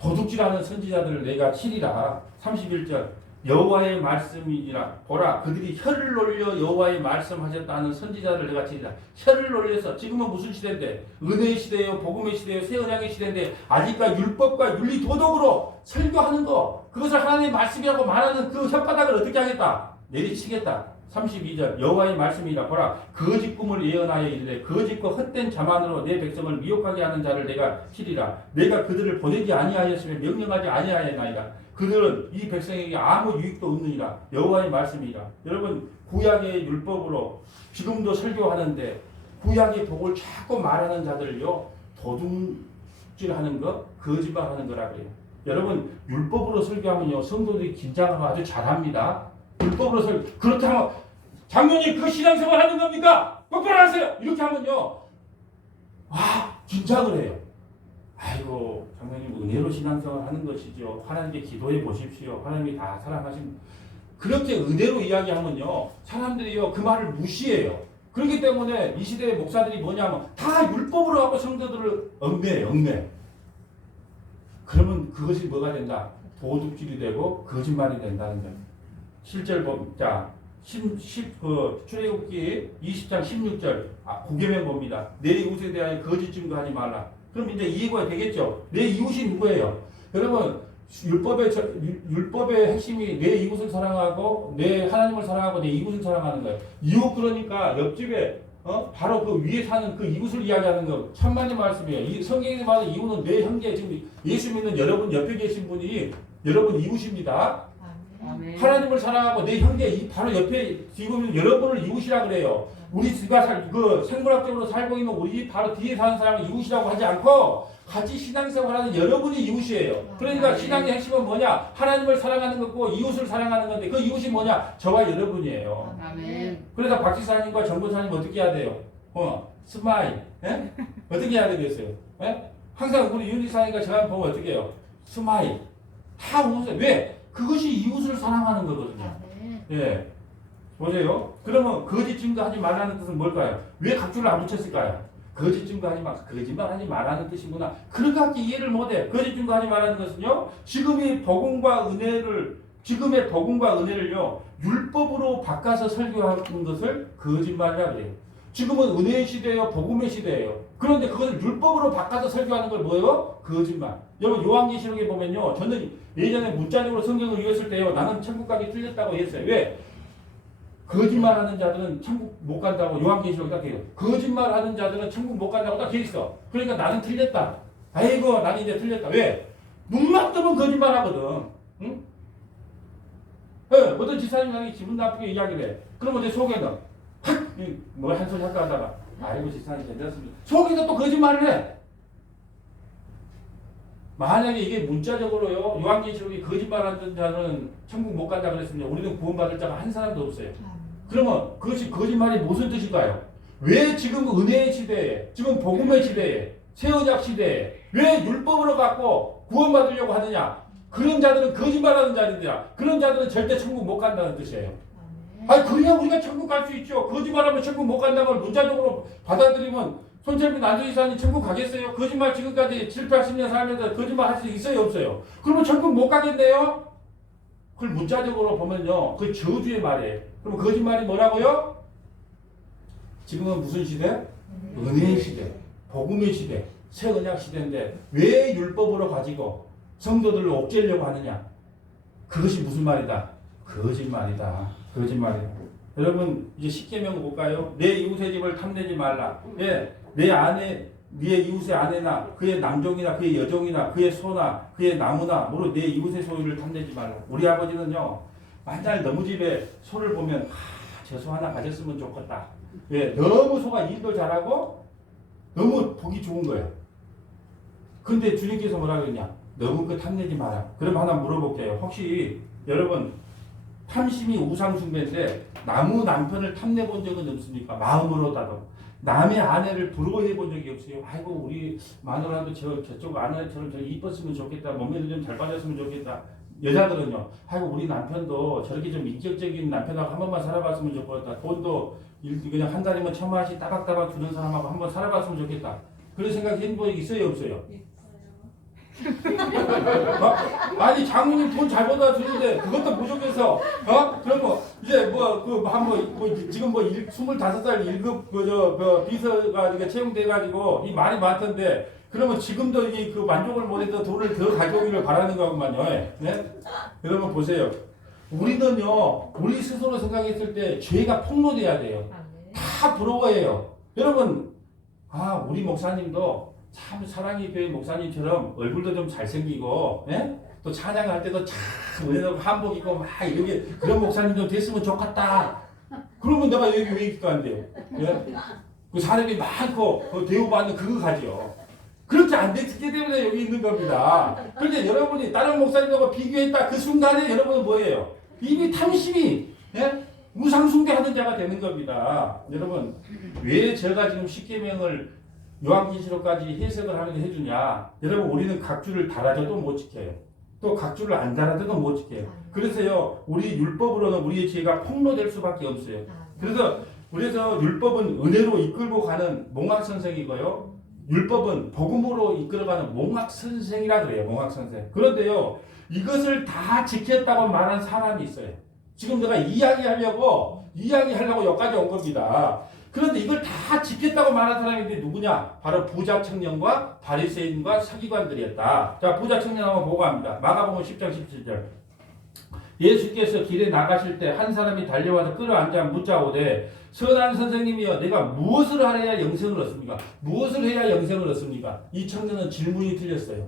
도둑질하는 선지자들을 내가 치리라. 31절. 여호와의 말씀이니라. 보라 그들이 혀를 놀려 여호와의 말씀하셨다는 선지자를 내가 치리라. 혀를 놀려서 지금은 무슨 시대인데? 은혜의 시대예요. 복음의 시대예요. 새 언약의 시대인데 아직까지 율법과 윤리 도덕으로 설교하는 거 그것을 하나님의 말씀이라고 말하는 그 혓바닥을 어떻게 하겠다? 내리치겠다. 32절 여호와의 말씀이라. 보라 거짓 꿈을 예언하여 이르되 거짓과 헛된 자만으로 내 백성을 미혹하게 하는 자를 내가 치리라. 내가 그들을 보내지 아니하였으며 명령하지 아니하였나이다. 그들은 이 백성에게 아무 유익도 없느니라. 여호와의 말씀이라. 여러분 구약의 율법으로 지금도 설교하는데 구약의 복을 자꾸 말하는 자들을요 도둑질하는 거 거짓말하는 거라 그래요. 여러분 율법으로 설교하면요 성도들이 긴장하고 아주 잘합니다. 율법으로 설교. 그렇게 하면 장로님 그 신앙생활 하는 겁니까? 똑바로 하세요. 이렇게 하면요 와 긴장을 해요. 아이고 장로님 은혜로 신앙생활 하는 것이죠. 하나님께 기도해 보십시오. 하나님이 다 사랑하신. 그렇게 은혜로 이야기하면요 사람들이요 그 말을 무시해요. 그렇기 때문에 이 시대의 목사들이 뭐냐면 다 율법으로 하고 성도들을 얽매요. 얽매. 그러면 그것이 뭐가 된다? 도둑질이 되고 거짓말이 된다는 거예요. 실절 봅니다. 출애굽기 20장 16절 9계명 봅니다. 내 이웃에 대하여 거짓 증거하지 말라. 그럼 이제 이해가 되겠죠. 내 이웃이 누구예요? 여러분 율법의 핵심이 내 이웃을 사랑하고 내 하나님을 사랑하고 내 이웃을 사랑하는 거예요. 이웃 그러니까 옆집에 바로 그 위에 사는 그 이웃을 이야기하는 거 천만의 말씀이에요. 이 성경에 말하는 이웃은 내 형제 지금 예수 믿는 여러분 옆에 계신 분이 여러분 이웃입니다. 아멘. 하나님을 사랑하고 내 형제 바로 옆에 지금 여러분을 이웃이라 그래요. 우리 집가 그 생물학적으로 살고 있는 우리 집 바로 뒤에 사는 사람을 이웃이라고 하지 않고 같이 신앙생활하는 여러분이 이웃이에요. 그러니까 신앙의 핵심은 뭐냐? 하나님을 사랑하는 거고 이웃을 사랑하는 건데 그 이웃이 뭐냐? 저와 여러분이에요. 아멘. 그래서 박지사님과 정보사님 어떻게 해야 돼요? 스마일. 예? 어떻게 해야 되겠어요? 예? 항상 우리 윤지사님과 저랑 보면 어떻게 해요? 스마일. 다 웃어요. 왜? 그것이 이웃을 사랑하는 거거든요. 예. 보세요. 그러면 거짓 증거하지 말라는 뜻은 뭘까요? 왜 각주를 안 붙였을까요? 거짓 증거하지 마, 거짓말하지 말라는 뜻이구나. 그렇게 이해를 못해. 거짓 증거하지 말라는 것은요, 지금의 복음과 은혜를요, 율법으로 바꿔서 설교하는 것을 거짓말이라고 해요. 지금은 은혜의 시대예요, 복음의 시대예요. 그런데 그것을 율법으로 바꿔서 설교하는 걸 뭐예요? 거짓말. 여러분 요한계시록에 보면요, 저는 예전에 문자적으로 성경을 읽었을 때요, 나는 천국 가기 틀렸다고 했어요. 왜? 거짓말하는 자들은 천국 못 간다고 요한계시록에 딱 해요. 거짓말하는 자들은 천국 못 간다고 딱 돼 있어. 그러니까 나는 틀렸다. 아이고, 나는 이제 틀렸다. 왜? 눈만 뜨면 거짓말하거든. 응? 네, 어떤 지사님이 기분 나쁘게 이야기를 해. 그러면 내 속에는 한 소리 할까 하다가 아이고 지사님 괜찮습니다. 속에서 또 거짓말을 해. 만약에 이게 문자적으로요, 요한계시록이 거짓말하는 자는 천국 못 간다 그랬으면 우리는 구원받을 자가 한 사람도 없어요. 그러면 그것이 거짓말이 무슨 뜻인가요? 왜 지금 은혜의 시대에, 지금 복음의 시대에, 새 언약 시대에 왜 율법으로 갖고 구원받으려고 하느냐? 그런 자들은 거짓말하는 자들이야. 그런 자들은 절대 천국 못 간다는 뜻이에요. 아니 그래야 우리가 천국 갈 수 있죠. 거짓말하면 천국 못 간다는 걸 문자적으로 받아들이면 손철민 안주이사님 천국 가겠어요? 거짓말 지금까지 7, 80년 살면서 거짓말 할 수 있어요? 없어요? 그러면 천국 못 가겠네요? 그걸 문자적으로 보면요, 그 저주의 말이에요. 그럼 거짓말이 뭐라고요? 지금은 무슨 시대? 은혜의 시대, 복음의 시대, 새 언약 시대인데 왜 율법으로 가지고 성도들을 옥죄려고 하느냐? 그것이 무슨 말이다? 거짓말이다. 거짓말이다. 여러분 이제 십계명 볼까요? 내 이웃의 집을 탐내지 말라. 예, 내 아내, 네 이웃의 아내나 그의 남종이나 그의 여종이나 그의 소나 그의 나무나 모두 내 이웃의 소유를 탐내지 말라. 우리 아버지는요, 만날 너무 집에 소를 보면 저 소 하나 가졌으면 좋겠다. 왜? 너무 소가 일도 잘하고 너무 보기 좋은 거예요. 근데 주님께서 뭐라 그러냐? 너무 그 탐내지 마라. 그럼 하나 물어볼게요. 혹시 여러분 탐심이 우상숭배인데 나무 남편을 탐내본 적은 없습니까? 마음으로다도. 남의 아내를 부러워해 본 적이 없어요. 아이고 우리 마누라도 저쪽 아내처럼 좀 이뻤으면 좋겠다. 몸매도 좀 잘 빠졌으면 좋겠다. 여자들은요. 아이고 우리 남편도 저렇게 좀 인격적인 남편하고 한 번만 살아봤으면 좋겠다. 돈도 그냥 한 달이면 1,000만 원씩 따박따박 주는 사람하고 한 번 살아봤으면 좋겠다. 그런 생각이 해본 적이 있어요? 없어요? 아니 장모님 돈 잘 벌다 주는데 그것도 부족해서 그러면 이제 지금 25살 1급 비서가 채용돼 가지고 이 말이 많던데 그러면 지금도 이 그 만족을 못해서 돈을 더 가져오기를 바라는 거구만요. 네? 여러분 보세요. 우리는요, 우리 스스로 생각했을 때 죄가 폭로돼야 돼요. 다 부러워해요. 여러분, 우리 목사님도 참 사랑의 교회 목사님처럼 얼굴도 좀 잘생기고, 예? 또 찬양할 때도 참 한복 입고 막 이렇게 그런 목사님 좀 됐으면 좋겠다. 그러면 내가 여기 왜 있을까 안 돼요? 예? 그 사람이 많고 그 대우받는 그거 가지요. 그렇게 안 됐기 때문에 여기 있는 겁니다. 그런데 여러분이 다른 목사님하고 비교했다 그 순간에 여러분은 뭐예요? 이미 탐심이 우상숭배하는 자가 되는 겁니다. 여러분 왜 제가 지금 십계명을 요한계시록까지 해석을 하면서 해주냐? 여러분 우리는 각주를 달아줘도 못 지켜요. 또 각주를 안 달아줘도 못 지켜요. 그래서요 우리 율법으로는 우리의 죄가 폭로될 수밖에 없어요. 그래서 율법은 은혜로 이끌고 가는 몽학선생이고요. 율법은 복음으로 이끌어가는 몽학선생이라 그래요. 몽학선생. 그런데요 이것을 다 지켰다고 말한 사람이 있어요. 지금 내가 이야기하려고 여기까지 온 겁니다. 그런데 이걸 다 지켰다고 말한 사람인데 누구냐? 바로 부자 청년과 바리새인과 서기관들이었다. 자, 부자 청년 한번 보고 합니다. 마가복음 10장 17절. 예수께서 길에 나가실 때 한 사람이 달려와서 끌어앉아 묻자오되 선한 선생님이여 내가 무엇을 하여야 영생을 얻습니까? 무엇을 해야 영생을 얻습니까? 이 청년은 질문이 틀렸어요.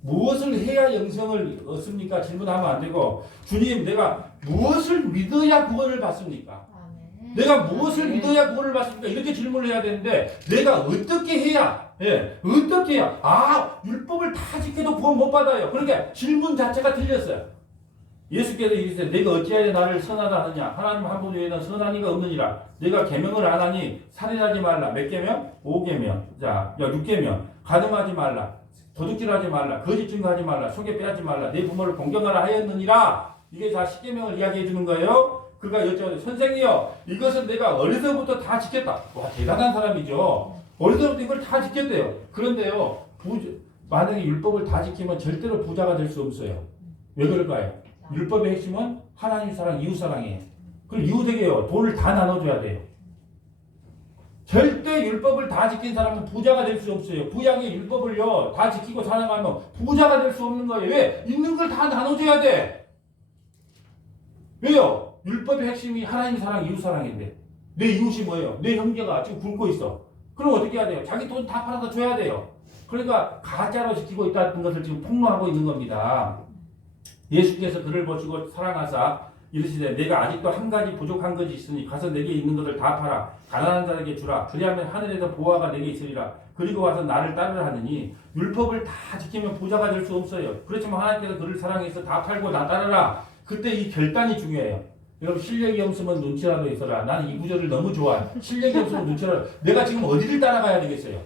무엇을 해야 영생을 얻습니까? 질문하면 안 되고 주님 내가 무엇을 믿어야 구원을 받습니까? 내가 무엇을 믿어야 구원을 받습니까? 이렇게 질문을 해야 되는데 내가 어떻게 해야 율법을 다 지켜도 구원 못 받아요. 그러니까 질문 자체가 틀렸어요. 예수께서 이르시되 내가 어찌하여 나를 선하다 하느냐? 하나님 한 분 외에는 선한 이가 없느니라. 내가 계명을 안 하니 살인하지 말라. 몇 계명? 5계명. 자, 6계명. 가늠하지 말라. 도둑질하지 말라. 거짓 증거하지 말라. 속에 빼앗지 말라. 내 부모를 공경하라 하였느니라. 이게 다 10계명을 이야기해 주는 거예요. 그가 여쭤보되 선생이여 이것은 내가 어려서부터 다 지켰다. 와 대단한 사람이죠. 어려서부터 이걸 다 지켰대요. 그런데요 만약에 율법을 다 지키면 절대로 부자가 될 수 없어요. 왜 그럴까요? 율법의 핵심은 하나님 사랑, 이웃 사랑이에요. 그럼 이웃에게요 돈을 다 나눠줘야 돼요. 절대 율법을 다 지킨 사람은 부자가 될 수 없어요. 구약의 율법을요 다 지키고 살아가면 부자가 될 수 없는 거예요. 왜? 있는 걸 다 나눠줘야 돼. 왜요? 율법의 핵심이 하나님 사랑, 이웃 사랑인데 내 이웃이 뭐예요? 내 형제가 지금 굶고 있어. 그럼 어떻게 해야 돼요? 자기 돈 다 팔아서 줘야 돼요. 그러니까 가짜로 지키고 있다는 것을 지금 폭로하고 있는 겁니다. 예수께서 그를 보시고 사랑하사 이르시되 내가 아직도 한 가지 부족한 것이 있으니 가서 내게 있는 것을 다 팔아 가난한 자에게 주라. 그리하면 하늘에서 보화가 내게 있으리라. 그리고 와서 나를 따르라 하느니 율법을 다 지키면 부자가 될 수 없어요. 그렇지만 하나님께서 그를 사랑해서 다 팔고 나 따르라. 그때 이 결단이 중요해요. 여러분 실력이 없으면 눈치라도 있어라. 나는 이 구절을 너무 좋아해. 실력이 없으면 눈치라도. 내가 지금 어디를 따라가야 되겠어요?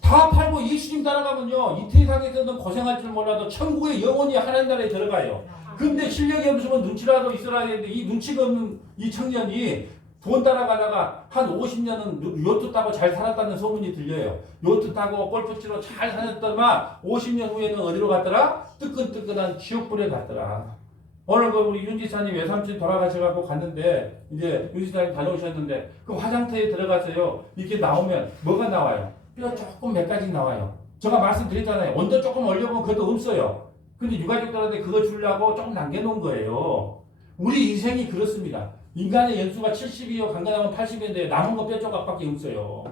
다 팔고 예수님 따라가면요 이 세상에서는 고생할 줄 몰라도 천국에 영원히 하나님 나라에 들어가요. 근데 실력이 없으면 눈치라도 있어야 되는데 이 눈치가 없는 이 청년이 돈 따라가다가 한 50년은 요트 타고 잘 살았다는 소문이 들려요. 요트 타고 골프 치러 잘 살았더만 50년 후에는 어디로 갔더라? 뜨끈뜨끈한 지옥불에 갔더라. 오늘 그 우리 윤지사님 외삼촌 돌아가셔갖고 갔는데 이제 윤지사님 다녀오셨는데 그 화장터에 들어가서요 이렇게 나오면 뭐가 나와요? 뼈 조금 몇 가지 나와요. 제가 말씀드렸잖아요. 온도 조금 올려보면 그것도 없어요. 근데 유가족들한테 그거 주려고 조금 남겨놓은 거예요. 우리 인생이 그렇습니다. 인간의 연수가 70이요 강간하면 80인데 남은 거 뼈 조각밖에 없어요.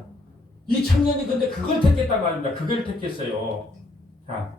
이 청년이 근데 그걸 택했단 말입니다. 그걸 택했어요. 자,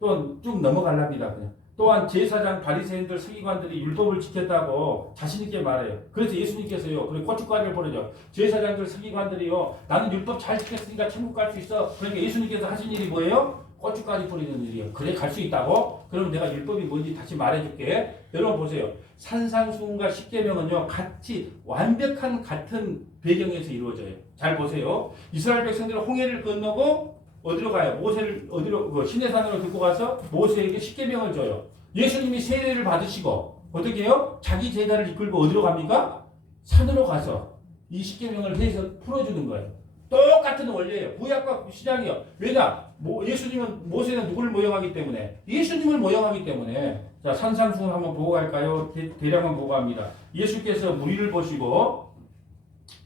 또 쭉 넘어가랍니다. 그냥. 또한 제사장, 바리새인들, 서기관들이 율법을 지켰다고 자신 있게 말해요. 그래서 예수님께서요, 그리고 고춧가루를 버리죠. 제사장들, 서기관들이요, 나는 율법 잘 지켰으니까 천국 갈 수 있어. 그러니까 예수님께서 하신 일이 뭐예요? 고춧가루 뿌리는 일이에요. 그래 갈 수 있다고? 그러면 내가 율법이 뭔지 다시 말해줄게. 여러분 보세요. 산상수훈과 십계명은요, 같이 완벽한 같은 배경에서 이루어져요. 잘 보세요. 이스라엘 백성들은 홍해를 건너고 어디로 가요? 모세를 어디로 시내산으로 듣고 가서 모세에게 십계명을 줘요. 예수님이 세례를 받으시고 어떻게 해요? 자기 제자를 이끌고 어디로 갑니까? 산으로 가서 이 십계명을 해서 풀어주는 거예요. 똑같은 원리예요. 구약과 신약이요. 왜냐? 예수님은 모세는 누구를 모형하기 때문에 예수님을 모형하기 때문에 자 산상수훈 한번 보고 갈까요? 대략만 보고 합니다. 예수께서 무리를 보시고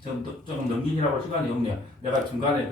조금 넘기느라고 시간이 없네요. 내가 중간에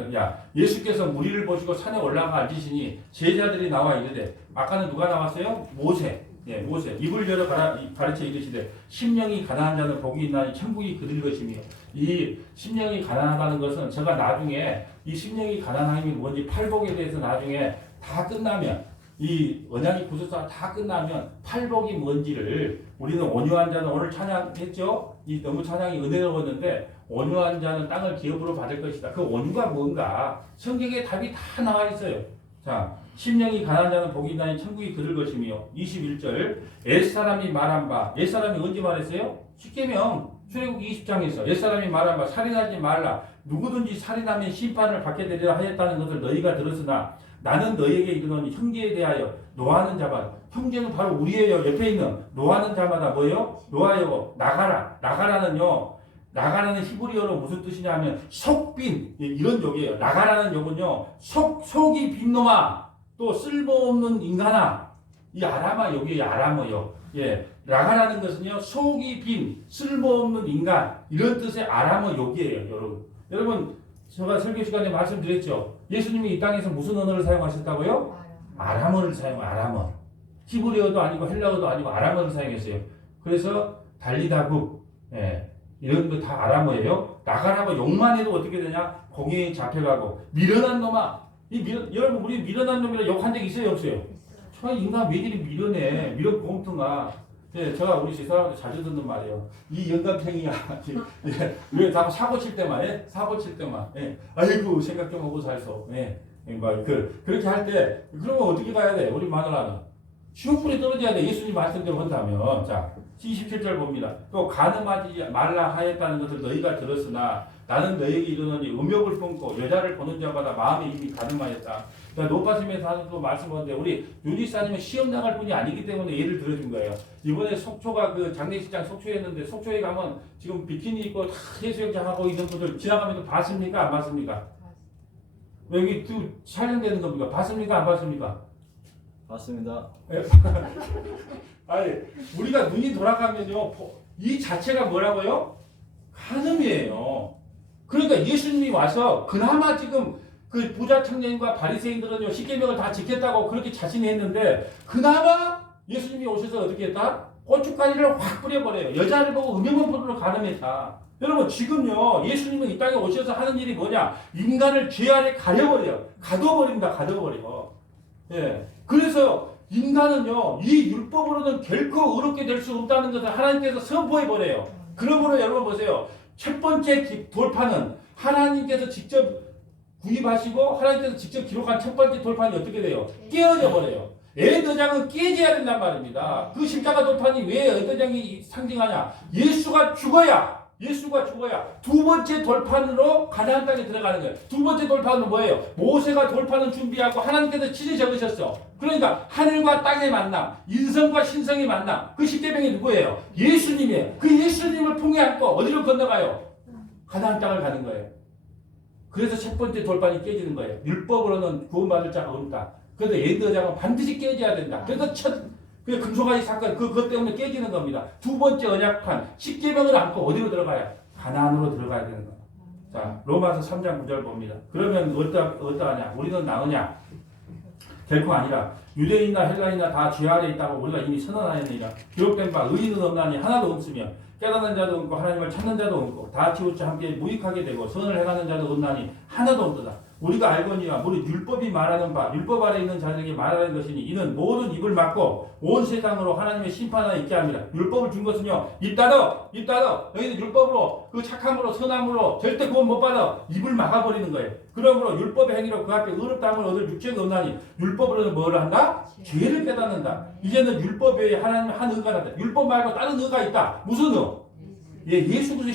예수께서 무리를 보시고 산에 올라가 앉으시니 제자들이 나와 이르되 아까는 누가 나왔어요? 모세. 예, 모세. 입을 열어 가르쳐 이르시되 심령이 가난한 자는 복이 있나니 천국이 그들 것이며 이 심령이 가난하다는 것은 제가 나중에 이 심령이 가난함이 뭔지 팔복에 대해서 나중에 다 끝나면 이 언약이 구속사가 다 끝나면 팔복이 뭔지를 우리는 온유한 자는 오늘 찬양했죠? 이 너무 찬양이 은혜로웠는데 온유한 자는 땅을 기업으로 받을 것이다. 그 온유가 뭔가 성경에 답이 다 나와 있어요. 자, 심령이 가난한 자는 복이 있나니 천국이 그들 것이며 21절 옛사람이 말한 바 옛사람이 언제 말했어요? 십계명 출애굽기 20장에서 옛사람이 말한 바 살인하지 말라 누구든지 살인하면 심판을 받게 되리라 하였다는 것을 너희가 들었으나 나는 너희에게 이르노니 형제에 대하여 노하는 자마다 형제는 바로 우리예요. 옆에 있는 노하는 자마다 뭐예요? 노하여 나가라. 나가라는 히브리어로 무슨 뜻이냐 하면 속빈 이런 욕이에요. 나가라는 욕은요. 속이 빈 놈아 또 쓸모없는 인간아 이 아람어 욕이에요. 아람어 욕. 예, 나가라는 것은요. 속이 빈 쓸모없는 인간 이런 뜻의 아람어 욕이에요. 여러분 제가 설교 시간에 말씀드렸죠. 예수님이 이 땅에서 무슨 언어를 사용하셨다고요? 아람어를 아람어. 히브리어도 아니고 헬라어도 아니고 아람어를 사용했어요. 그래서 달리다국 이런 거 다 아람어예요. 나가라고 욕만 해도 어떻게 되냐? 공에 잡혀가고 미련한 놈아. 여러분 우리 미련한 놈이라 욕한 적 있어요 없어요? 저 인간 왜 이리 미련해? 미련 공통아. 제가 우리 집사람한테 자주 듣는 말이에요. 이 영감탱이야. 왜 자꾸 사고 칠 때만 해? 사고 칠 때만. 아이고 생각 좀 하고 살소. 그렇게 할 때 그러면 어떻게 가야 돼? 우리 마누라는 지옥불에 떨어져야 돼. 예수님 말씀대로 한다면. 자 27절 봅니다. 또 간음하지 말라 하였다는 것을 너희가 들었으나 나는 너희에게 이르노니 음욕을 품고 여자를 보는 자마다 마음이 이미 가늠하였다. 노파심에서 하는 또 말씀하는데 우리 윤지사님은 시험 나갈 분이 아니기 때문에 예를 들어준 거예요. 이번에 속초가 그 장례식장 속초였는데 속초에 가면 지금 비키니 입고 다 해수욕장 하고 있는 분들 지나가면서 봤습니까? 안 봤습니까? 여기 또 촬영되는 겁니까? 봤습니까? 안 봤습니까? 맞습니다. 아니 우리가 눈이 돌아가면요 이 자체가 뭐라고요? 간음이에요. 그러니까 예수님이 와서 그나마 지금 그 부자 청년과 바리새인들은요 십계명을 다 지켰다고 그렇게 자신이 했는데 그나마 예수님이 오셔서 어떻게 했다? 고춧가루를 확 뿌려버려요. 여자를 보고 음행문포도로 간음했다. 여러분 지금요 예수님은 이 땅에 오셔서 하는 일이 뭐냐? 인간을 죄 아래 가려버려요. 가둬버립니다. 가둬버려. 예. 그래서 인간은요 이 율법으로는 결코 의롭게 될 수 없다는 것을 하나님께서 선포해버려요. 그러므로 여러분 보세요. 첫 번째 돌파는 하나님께서 직접 구입하시고 하나님께서 직접 기록한 첫 번째 돌판이 어떻게 돼요? 깨어져 버려요. 애더장은 깨져야 된단 말입니다. 그 십자가 돌판이 왜 애더장이 상징하냐? 예수가 죽어야 두 번째 돌판으로 가나안 땅에 들어가는 거예요. 두 번째 돌판은 뭐예요? 모세가 돌판을 준비하고 하나님께서 친히 적으셨어. 그러니까 하늘과 땅의 만남, 인성과 신성의 만남. 그 십계명이 누구예요? 예수님이에요. 그 예수님을 품에 안고 어디로 건너가요? 가나안 땅을 가는 거예요. 그래서 첫 번째 돌판이 깨지는 거예요. 율법으로는 구원받을 자가 없다. 그래서 엔더장은 반드시 깨져야 된다. 그래서 그 금송아지 사건 그것 때문에 깨지는 겁니다. 두 번째 언약판 십계명을 안고 어디로 들어가야? 가나안으로 들어가야 되는 거예요. 자 로마서 3장 9절 봅니다. 그러면 어떠하냐? 우리는 나으냐? 결코 아니라 유대인이나 헬라인이나 다 죄 아래 있다고 우리가 이미 선언하였느니라. 기록된 바 의인은 없나니 하나도 없으며 깨닫는 자도 없고 하나님을 찾는 자도 없고 다 치우쳐 함께 무익하게 되고 선을 행하는 자도 없나니 하나도 없도다. 우리가 알거니와 무릇 율법이 말하는 바 율법 아래 있는 자들에게 말하는 것이니 이는 모든 입을 막고 온 세상으로 하나님의 심판하에 있게 합니다. 율법을 준 것은요 입 닫어 너희는 율법으로 그 착함으로 선함으로 절대 구원 못 받아 입을 막아버리는 거예요. 그러므로 율법의 행위로 그 앞에 의롭다함을 얻을 육체가 없나니 율법으로는 뭘 한다? 죄를 깨닫는다. 이제는 율법 외에 하나님의 한 의가 나다. 율법 말고 다른 의가 있다. 무슨 의? 예수 그리스도의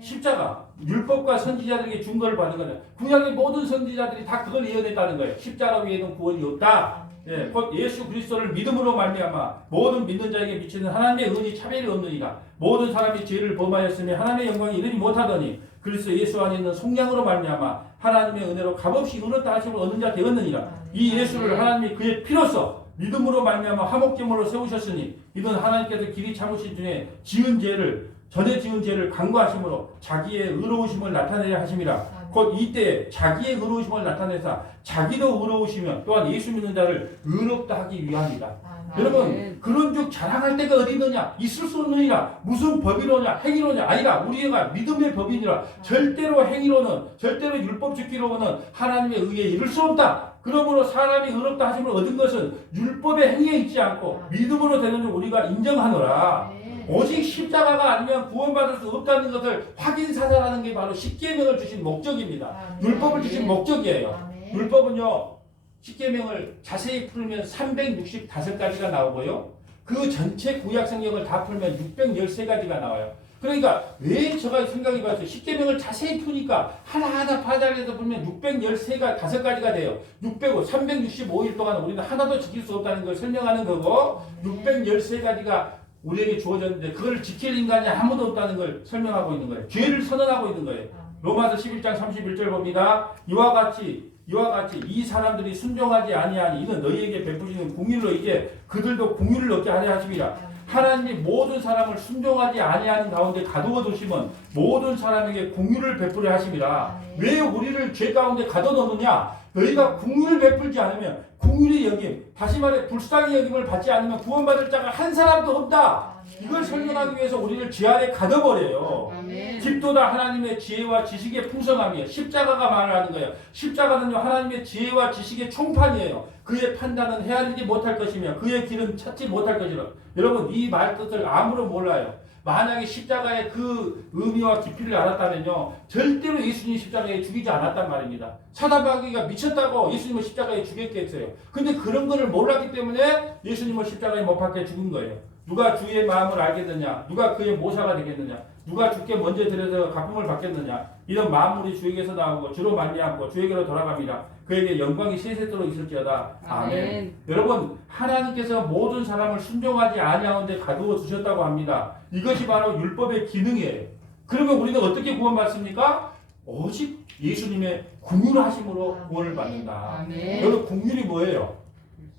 십자가 율법과 선지자들에게 준거를 받은 거예요. 구약의 모든 선지자들이 다 그걸 예언했다는 거예요. 십자가 위에는 구원이 없다. 예, 곧 예수 그리스도를 믿음으로 말미암아 모든 믿는 자에게 미치는 하나님의 은이 차별이 없느니라. 모든 사람이 죄를 범하였으며 하나님의 영광에 이르지 못하더니 그리스도 예수 안에 있는 속량으로 말미암아 하나님의 은혜로 값없이 의롭다 하심을 얻는 자 되었느니라. 이 예수를 하나님이 그의 피로써 믿음으로 말미암아 화목제물로 세우셨으니 이는 하나님께서 길이 참으신 중에 전에 지은 죄를 간과하심으로 자기의 의로우심을 나타내야 하심이라. 곧 이때 자기의 의로우심을 나타내사 자기도 의로우시며 또한 예수 믿는 자를 의롭다 하기 위함이다. 여러분 그런즉 자랑할 때가 어디 있느냐? 있을 수 없느니라. 무슨 법이로냐? 행위로냐? 아니라 우리가 믿음의 법이니라. 절대로 행위로는 절대로 율법 지키로는 하나님의 의에 이를 수 없다. 그러므로 사람이 의롭다 하심을 얻은 것은 율법의 행위에 있지 않고 믿음으로 되는 줄 우리가 인정하노라. 오직 십자가가 아니면 구원받을 수 없다는 것을 확인사살하는 게 바로 십계명을 주신 목적입니다. 율법을 주신 목적이에요. 율법은요 십계명을 자세히 풀면 365가지가 나오고요 그 전체 구약 성경을 다 풀면 613가지가 나와요. 그러니까 왜 제가 생각해 봤어요. 십계명을 자세히 푸니까 하나하나 파장해서 보면 613가지가 돼요. 365일 동안 우리는 하나도 지킬 수 없다는 걸 설명하는 거고 613가지가 우리에게 주어졌는데 그걸 지킬 인간이 아무도 없다는 걸 설명하고 있는 거예요. 죄를 선언하고 있는 거예요. 로마서 11장 31절 봅니다. 이와 같이 이 사람들이 순종하지 아니하니 이는 너희에게 베푸시는 공의로 이제 그들도 공의를 얻게 하려 하심이라. 하나님이 모든 사람을 순종하지 아니하는 가운데 가두어 두시면 모든 사람에게 공의를 베푸려 하심이라. 왜 우리를 죄 가운데 가둬놓느냐? 너희가 공의를 베풀지 않으면 공의의 여김, 다시 말해 불쌍히 여김을 받지 않으면 구원받을 자가 한 사람도 없다. 이걸 설명하기 위해서 우리를 죄 아래 가둬버려요. 집도다 하나님의 지혜와 지식의 풍성함이에요. 십자가가 말하는 거예요. 십자가는요 하나님의 지혜와 지식의 총판이에요. 그의 판단은 헤아리지 못할 것이며 그의 길은 찾지 못할 것이라. 여러분 이 말 뜻을 아무런 몰라요. 만약에 십자가의 그 의미와 깊이를 알았다면요 절대로 예수님 십자가에 죽이지 않았단 말입니다. 사단마귀가 미쳤다고 예수님을 십자가에 죽였겠어요. 근데 그런 거를 몰랐기 때문에 예수님을 십자가에 못 박혀 죽은 거예요. 누가 주의 마음을 알겠느냐? 누가 그의 모사가 되겠느냐? 누가 주께 먼저 들여서 갚음을 받겠느냐? 이런 만물이 주에게서 나오고 주로 말미암고 주에게로 돌아갑니다. 그에게 영광이 세세토록 있을지어다. 아멘. 여러분 하나님께서 모든 사람을 순종하지 아니하는데 가두어 두셨다고 합니다. 이것이 바로 율법의 기능이에요. 그러면 우리는 어떻게 구원받습니까? 오직 예수님의 긍휼하심으로 구원을 받는다. 여러분 긍휼이 뭐예요?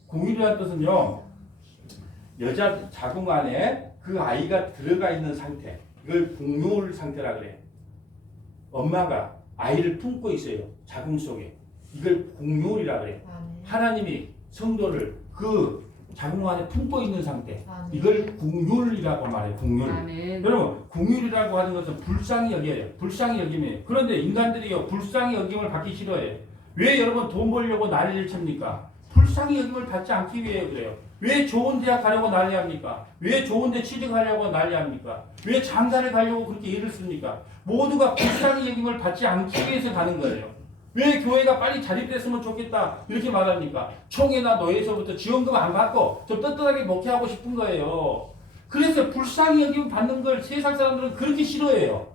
긍휼이라는 뜻은요 여자 자궁 안에 그 아이가 들어가 있는 상태. 이걸 공유울 상태라 그래. 엄마가 아이를 품고 있어요. 자궁 속에. 이걸 공유울이라 그래. 아멘. 하나님이 성도를 그 자궁 안에 품고 있는 상태. 아멘. 이걸 궁율이라고 말해요. 궁율. 아멘. 여러분 궁율이라고 하는 것은 불쌍히 여겨요. 불쌍히 여김이에요. 그런데 인간들이요 불쌍히 여김을 받기 싫어해요. 왜 여러분 돈 벌려고 난리를 칩니까? 불쌍히 여김을 받지 않기 위해 그래요. 왜 좋은 대학 가려고 난리합니까? 왜 좋은 데 취직하려고 난리합니까? 왜 장사를 가려고 그렇게 일을 씁니까? 모두가 불쌍히 여김을 받지 않기 위해서 가는 거예요. 왜 교회가 빨리 자립됐으면 좋겠다 이렇게 말합니까? 총회나 노회에서부터 지원금 안 받고 좀 떳떳하게 목회하고 싶은 거예요. 그래서 불쌍히 여김 받는 걸 세상 사람들은 그렇게 싫어해요.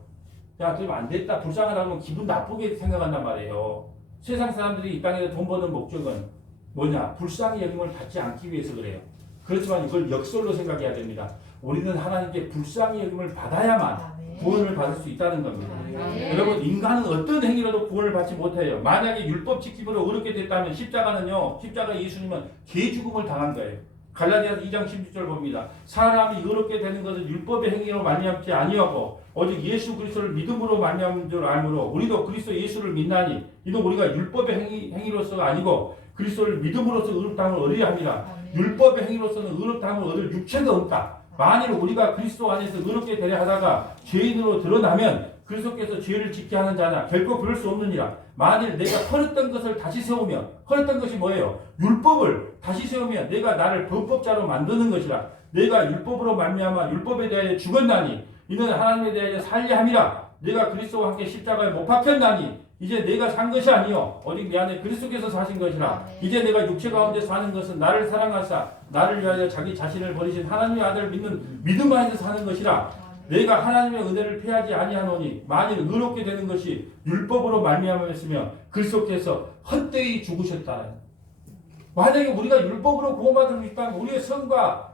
야, 그럼 안 됐다. 불쌍하다면 기분 나쁘게 생각한단 말이에요. 세상 사람들이 이 땅에서 돈 버는 목적은 뭐냐? 불쌍히 여김을 받지 않기 위해서 그래요. 그렇지만 이걸 역설로 생각해야 됩니다. 우리는 하나님께 불쌍히 여김을 받아야만 아멘. 구원을 받을 수 있다는 겁니다. 아멘. 여러분 인간은 어떤 행위로도 구원을 받지 못해요. 만약에 율법 지킴으로 어렵게 됐다면 십자가 예수님은 개 죽음을 당한 거예요. 갈라디아서 2장 16절 봅니다. 사람이 의롭게 되는 것은 율법의 행위로 말미암지 아니하고 오직 예수 그리스도를 믿음으로 말미암은 줄 알므로 우리도 그리스도 예수를 믿나니 이는 우리가 율법의 행위로서가 아니고 그리스도를 믿음으로써 의롭다함을 얻으려 합니다. 아멘. 율법의 행위로서는 의롭다함을 얻을 육체가 없다. 만일 우리가 그리스도 안에서 의롭게 되려 하다가 죄인으로 드러나면 그리스도께서 죄를 짓게 하는 자나 결코 그럴 수 없느니라. 만일 내가 헐었던 것을 다시 세우면 헐었던 것이 뭐예요? 율법을 다시 세우면 내가 나를 범법자로 만드는 것이라. 내가 율법으로 말미암아 율법에 대하여 죽었나니 이는 하나님에 대하여 살려 함이라. 내가 그리스도와 함께 십자가에 못 박혔나니 이제 내가 산 것이 아니요 오직 내 안에 그리스도께서 사신 것이라. 아멘. 이제 내가 육체 가운데 사는 것은 나를 사랑하사 나를 위하여 자기 자신을 버리신 하나님의 아들을 믿는 믿음 안에서 사는 것이라. 내가 하나님의 은혜를 패하지 아니하노니 만일 의롭게 되는 것이 율법으로 말미암았으며 그리스도께서 헛되이 죽으셨다. 만약에 우리가 율법으로 구원받을 수 있다면 우리의 선과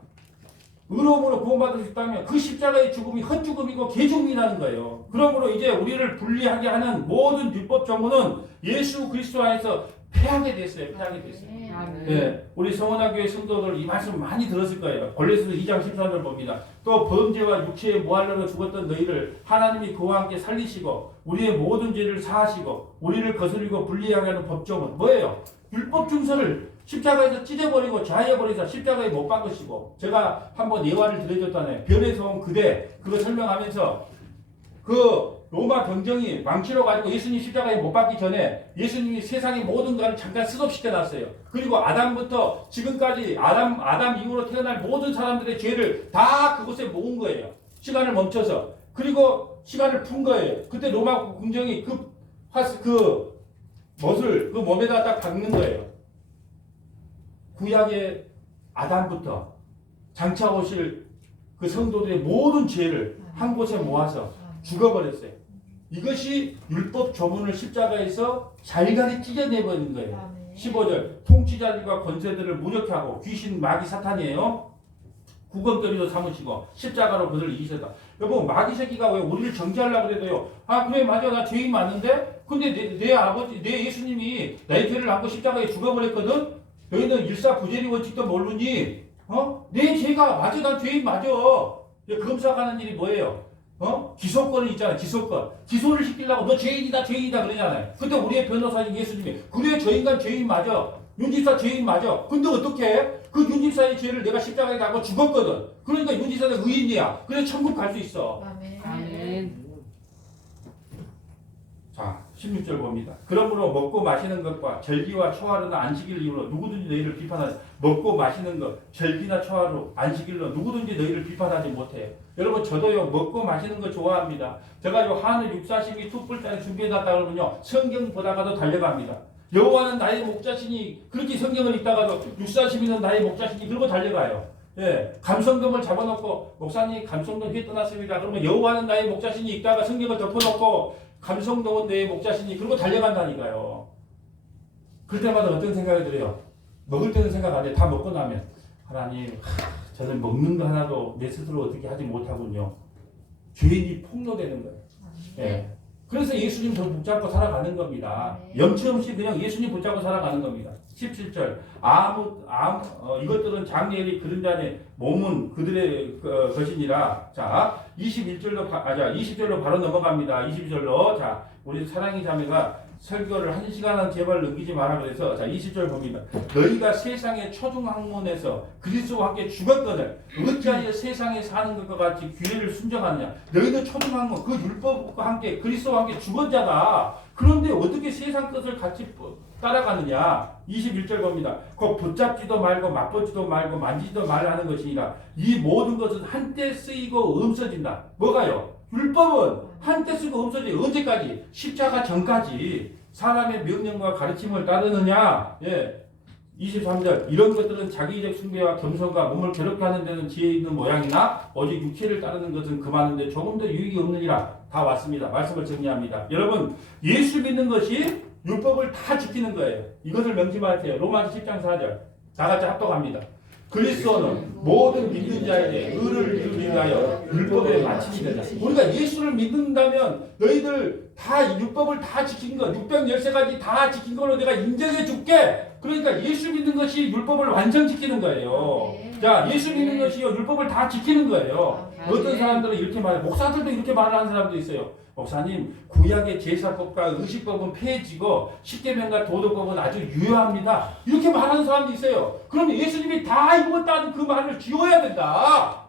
의로움으로 구원받을 수 있다면 그 십자가의 죽음이 헛죽음이고 개죽음이라는 거예요. 그러므로 이제 우리를 분리하게 하는 모든 율법 정보는 예수 그리스도 안에서 패하게 됐어요. 패하게 됐어요. 아멘. 예, 우리 성원학교의 성도들 이 말씀 많이 들었을 거예요. 골로새서 2장 13절 봅니다. 또 범죄와 육체의 모할로로 죽었던 너희를 하나님이 그와 함께 살리시고 우리의 모든 죄를 사하시고 우리를 거스리고 분리하게 하는 법정은 뭐예요? 율법 중서를 십자가에서 찢어버리고 자해버려서 십자가에 못 박으시고 제가 한번 예화를 드려줬잖아요. 별에서 온 그대 그거 설명하면서 그 로마 병정이 망치로 가지고 예수님 십자가에 못 박기 전에 예수님이 세상의 모든 것을 잠깐 스톱시켜 놨어요. 그리고 아담부터 지금까지 아담 이후로 태어날 모든 사람들의 죄를 다 그곳에 모은 거예요. 시간을 멈춰서. 그리고 시간을 푼 거예요. 그때 로마 궁정이 그 못을 그 몸에다 딱 박는 거예요. 구약의 아담부터 장차 오실 그 성도들의 모든 죄를 한 곳에 모아서 죽어버렸어요. 이것이 율법 조문을 십자가에서 잘가리 찢어내버린 거예요. 아멘. 15절 통치자들과 권세들을 무력하고 귀신 마귀 사탄이에요. 구검거리도 삼으시고 십자가로 그들을 이기셨다. 여보 마귀 새끼가 왜 우리를 정죄하려고 그래도요. 아 그래 맞아 나 죄인 맞는데 근데 내 아버지 내 예수님이 나의 죄를 안고 십자가에 죽어버렸거든. 너희는 일사부재리 원칙도 모르니 내 죄가 맞아 난 죄인 맞아. 검사하는 일이 뭐예요? 기소권이 있잖아요. 기소권. 기소를 시키려고 너 죄인이다 그러잖아요. 근데 우리의 변호사인 예수님이 그래 저 인간 죄인 맞아. 윤집사 죄인 맞아. 근데 어떻게 해? 그 윤집사의 죄를 내가 십자가에 달고 죽었거든. 그러니까 윤집사는 의인이야. 그래 천국 갈 수 있어. 아멘. 아멘. 자 16절 봅니다. 그러므로 먹고 마시는 것과 절기와 초하루나 안식일 이후로 누구든지 너희를 비판하지 먹고 마시는 것 절기나 초하루 안식일로 누구든지 너희를 비판하지 못해요. 여러분 저도요 먹고 마시는 거 좋아합니다. 제가 요 한우 육사시미 툭불짜리 준비해놨다 그러면요 성경 보다가도 달려갑니다. 여호와는 나의 목자시니 그렇게 성경을 읽다가도 육사시미는 나의 목자시니 그러고 달려가요. 예, 감성돔을 잡아놓고 목사님 감성돔 회 떠났습니다. 그러면 여호와는 나의 목자시니 읽다가 성경을 덮어놓고 감성돔은 내 목자시니 그러고 달려간다니까요. 그럴 때마다 어떤 생각이 들어요? 먹을 때는 생각 안 해. 다 먹고 나면 하나님 저는 먹는 거 하나도 내 스스로 어떻게 하지 못하군요. 죄인이 폭로되는 거예요. 예. 그래서 예수님 더 붙잡고 살아가는 겁니다. 염치 없이 그냥 예수님 붙잡고 살아가는 겁니다. 17절 이것들은 장래일이 그림자의 몸은 그들의 것이니라. 자 20절로 바로 넘어갑니다. 22절로 자 우리 사랑의 자매가 설교를 1시간은 제발 넘기지 마라 그래서 자 20절 봅니다. 너희가 세상의 초중학문에서 그리스도와 함께 죽었거늘 어찌하여 세상에 사는 것과 같이 규례를 순종하느냐. 너희는 초중학문 그 율법과 함께 그리스도와 함께 죽은 자다. 그런데 어떻게 세상 것을 같이 따라가느냐. 21절 봅니다. 곧 붙잡지도 말고 맛보지도 말고 만지지도 말라는 것이니라. 이 모든 것은 한때 쓰이고 없어진다. 뭐가요? 율법은 한때 쓰고 없어져요. 언제까지? 십자가 전까지. 사람의 명령과 가르침을 따르느냐? 예. 23절 이런 것들은 자기적 숭배와 겸손과 몸을 괴롭게 하는 데는 지혜 있는 모양이나 오직 육체를 따르는 것은 금하는데 조금 더 유익이 없느니라. 다 왔습니다. 말씀을 정리합니다. 여러분 예수 믿는 것이 율법을 다 지키는 거예요. 이것을 명심하세요. 로마서 10장 4절 다 같이 합독합니다. 그리스도는 모든 믿는 자에 대해 의를 이루기 위하여 율법의 마침이 되다. 우리가 예수를 믿는다면 너희들 다 율법을 다 지킨 거 613가지 다 지킨 걸로 내가 인정해 줄게. 그러니까 예수 믿는 것이 율법을 완전 지키는 거예요. 자, 예수 믿는 것이 율법을 다 지키는 거예요. 어떤 사람들은 이렇게 말해요. 목사들도 이렇게 말하는 사람도 있어요. 목사님, 구약의 제사법과 의식법은 폐해지고 십계명과 도덕법은 아주 유효합니다. 이렇게 말하는 사람도 있어요. 그럼 예수님이 다 이루었다는 그 말을 지워야 된다.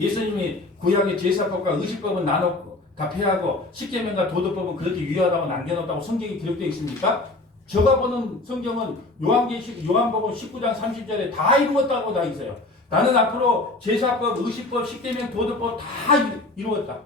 예수님이 구약의 제사법과 의식법은 나눴고 다 폐하고 십계명과 도덕법은 그렇게 유효하다고 남겨놓았다고 성경에 기록되어 있습니까? 제가 보는 성경은 요한복음 19장 30절에 다 이루었다고 다 있어요. 나는 앞으로 제사법, 의식법, 십계명, 도덕법 다 이루었다.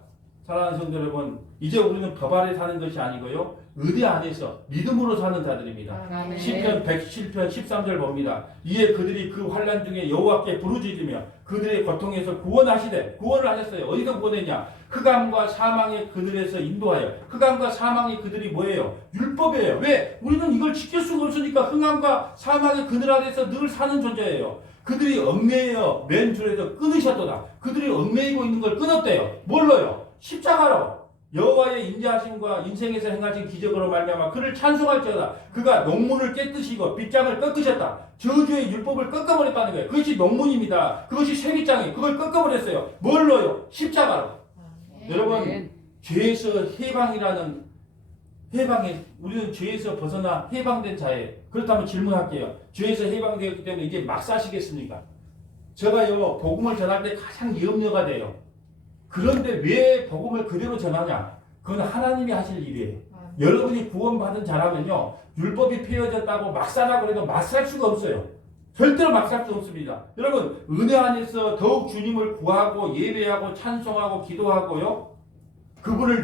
사랑하는 성도 여러분, 이제 우리는 법 아래 사는 것이 아니고요. 의대 안에서 믿음으로 사는 자들입니다. 시편 107편 13절 봅니다. 이에 그들이 그 환난 중에 여호와께 부르짖으며 그들의 고통에서 구원을 하셨어요. 어디서 구원했냐? 흑암과 사망의 그늘에서 인도하여. 흑암과 사망의 그들이 뭐예요? 율법이에요. 왜? 우리는 이걸 지킬 수가 없으니까 흑암과 사망의 그늘 아래서 늘 사는 존재예요. 그들이 얽매여 맨 줄에서 끊으셨도다. 그들이 얽매이고 있는 걸 끊었대요. 뭘로요? 십자가로. 여호와의 인자하심과 인생에서 행하신 기적으로 말미암아 그를 찬송할지어다. 그가 농문을 깨뜨시고 빗장을 꺾으셨다. 저주의 율법을 꺾어버렸다는 거예요. 그것이 농문입니다. 그것이 쇠빗장이 그걸 꺾어버렸어요. 뭘로요? 십자가로. 여러분 죄에서 해방에 우리는 죄에서 벗어나 해방된 자예요. 그렇다면 질문할게요. 죄에서 해방되었기 때문에 이제 막 사시겠습니까? 제가요 복음을 전할 때 가장 염려가 돼요. 그런데 왜 복음을 그대로 전하냐? 그건 하나님이 하실 일이에요. 여러분이 구원받은 자라면요 율법이 폐허졌다고 막 사라고 해도 막 살 수가 없어요. 절대로 막 살 수 없습니다. 여러분 은혜 안에서 더욱 주님을 구하고 예배하고 찬송하고 기도하고요 그분을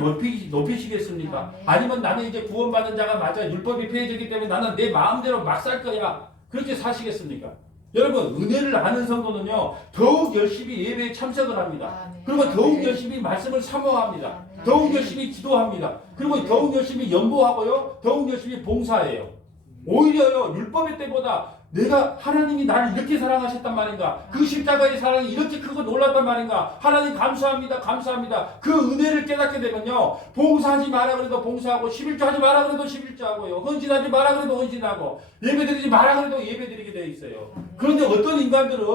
높이시겠습니까? 아니면 나는 이제 구원받은 자가 맞아 율법이 폐해졌기 때문에 나는 내 마음대로 막 살 거야 그렇게 사시겠습니까? 여러분 은혜를 아는 성도는요 더욱 열심히 예배에 참석을 합니다. 그리고 더욱 열심히 말씀을 사모합니다. 더욱 열심히 기도합니다. 그리고 더욱 열심히 연보하고요 더욱 열심히 봉사해요. 오히려요 율법의 때보다 내가 하나님이 나를 이렇게 사랑하셨단 말인가? 그 십자가의 사랑이 이렇게 크고 놀랐단 말인가? 하나님 감사합니다. 감사합니다. 그 은혜를 깨닫게 되면요. 봉사하지 마라 그래도 봉사하고 11조 하지 마라 그래도 11조 하고요. 헌신하지 마라 그래도 헌신하고 예배드리지 마라 그래도 예배드리게 되어 있어요. 그런데 어떤 인간들은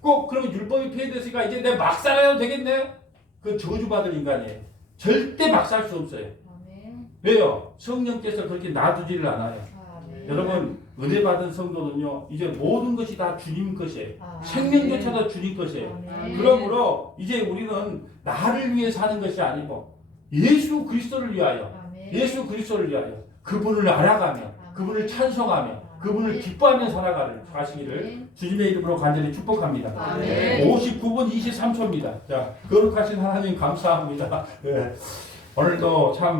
꼭 그러면 율법이 폐해됐으니까 이제 내가 막 살아야 되겠네? 그건 저주받을 인간이에요. 절대 막 살 수 없어요. 왜요? 성령께서 그렇게 놔두지를 않아요. 여러분 은혜 받은 성도는요 이제 모든 것이 다 주님 것이에요. 생명조차도 주님 것이에요. 그러므로 이제 우리는 나를 위해 사는 것이 아니고 예수 그리스도를 위하여 그분을 알아가며 그분을 찬송하며 그분을 기뻐하며 살아가시기를 주님의 이름으로 간절히 축복합니다. 59분 23초입니다. 자, 거룩하신 하나님 감사합니다. 네. 오늘도 참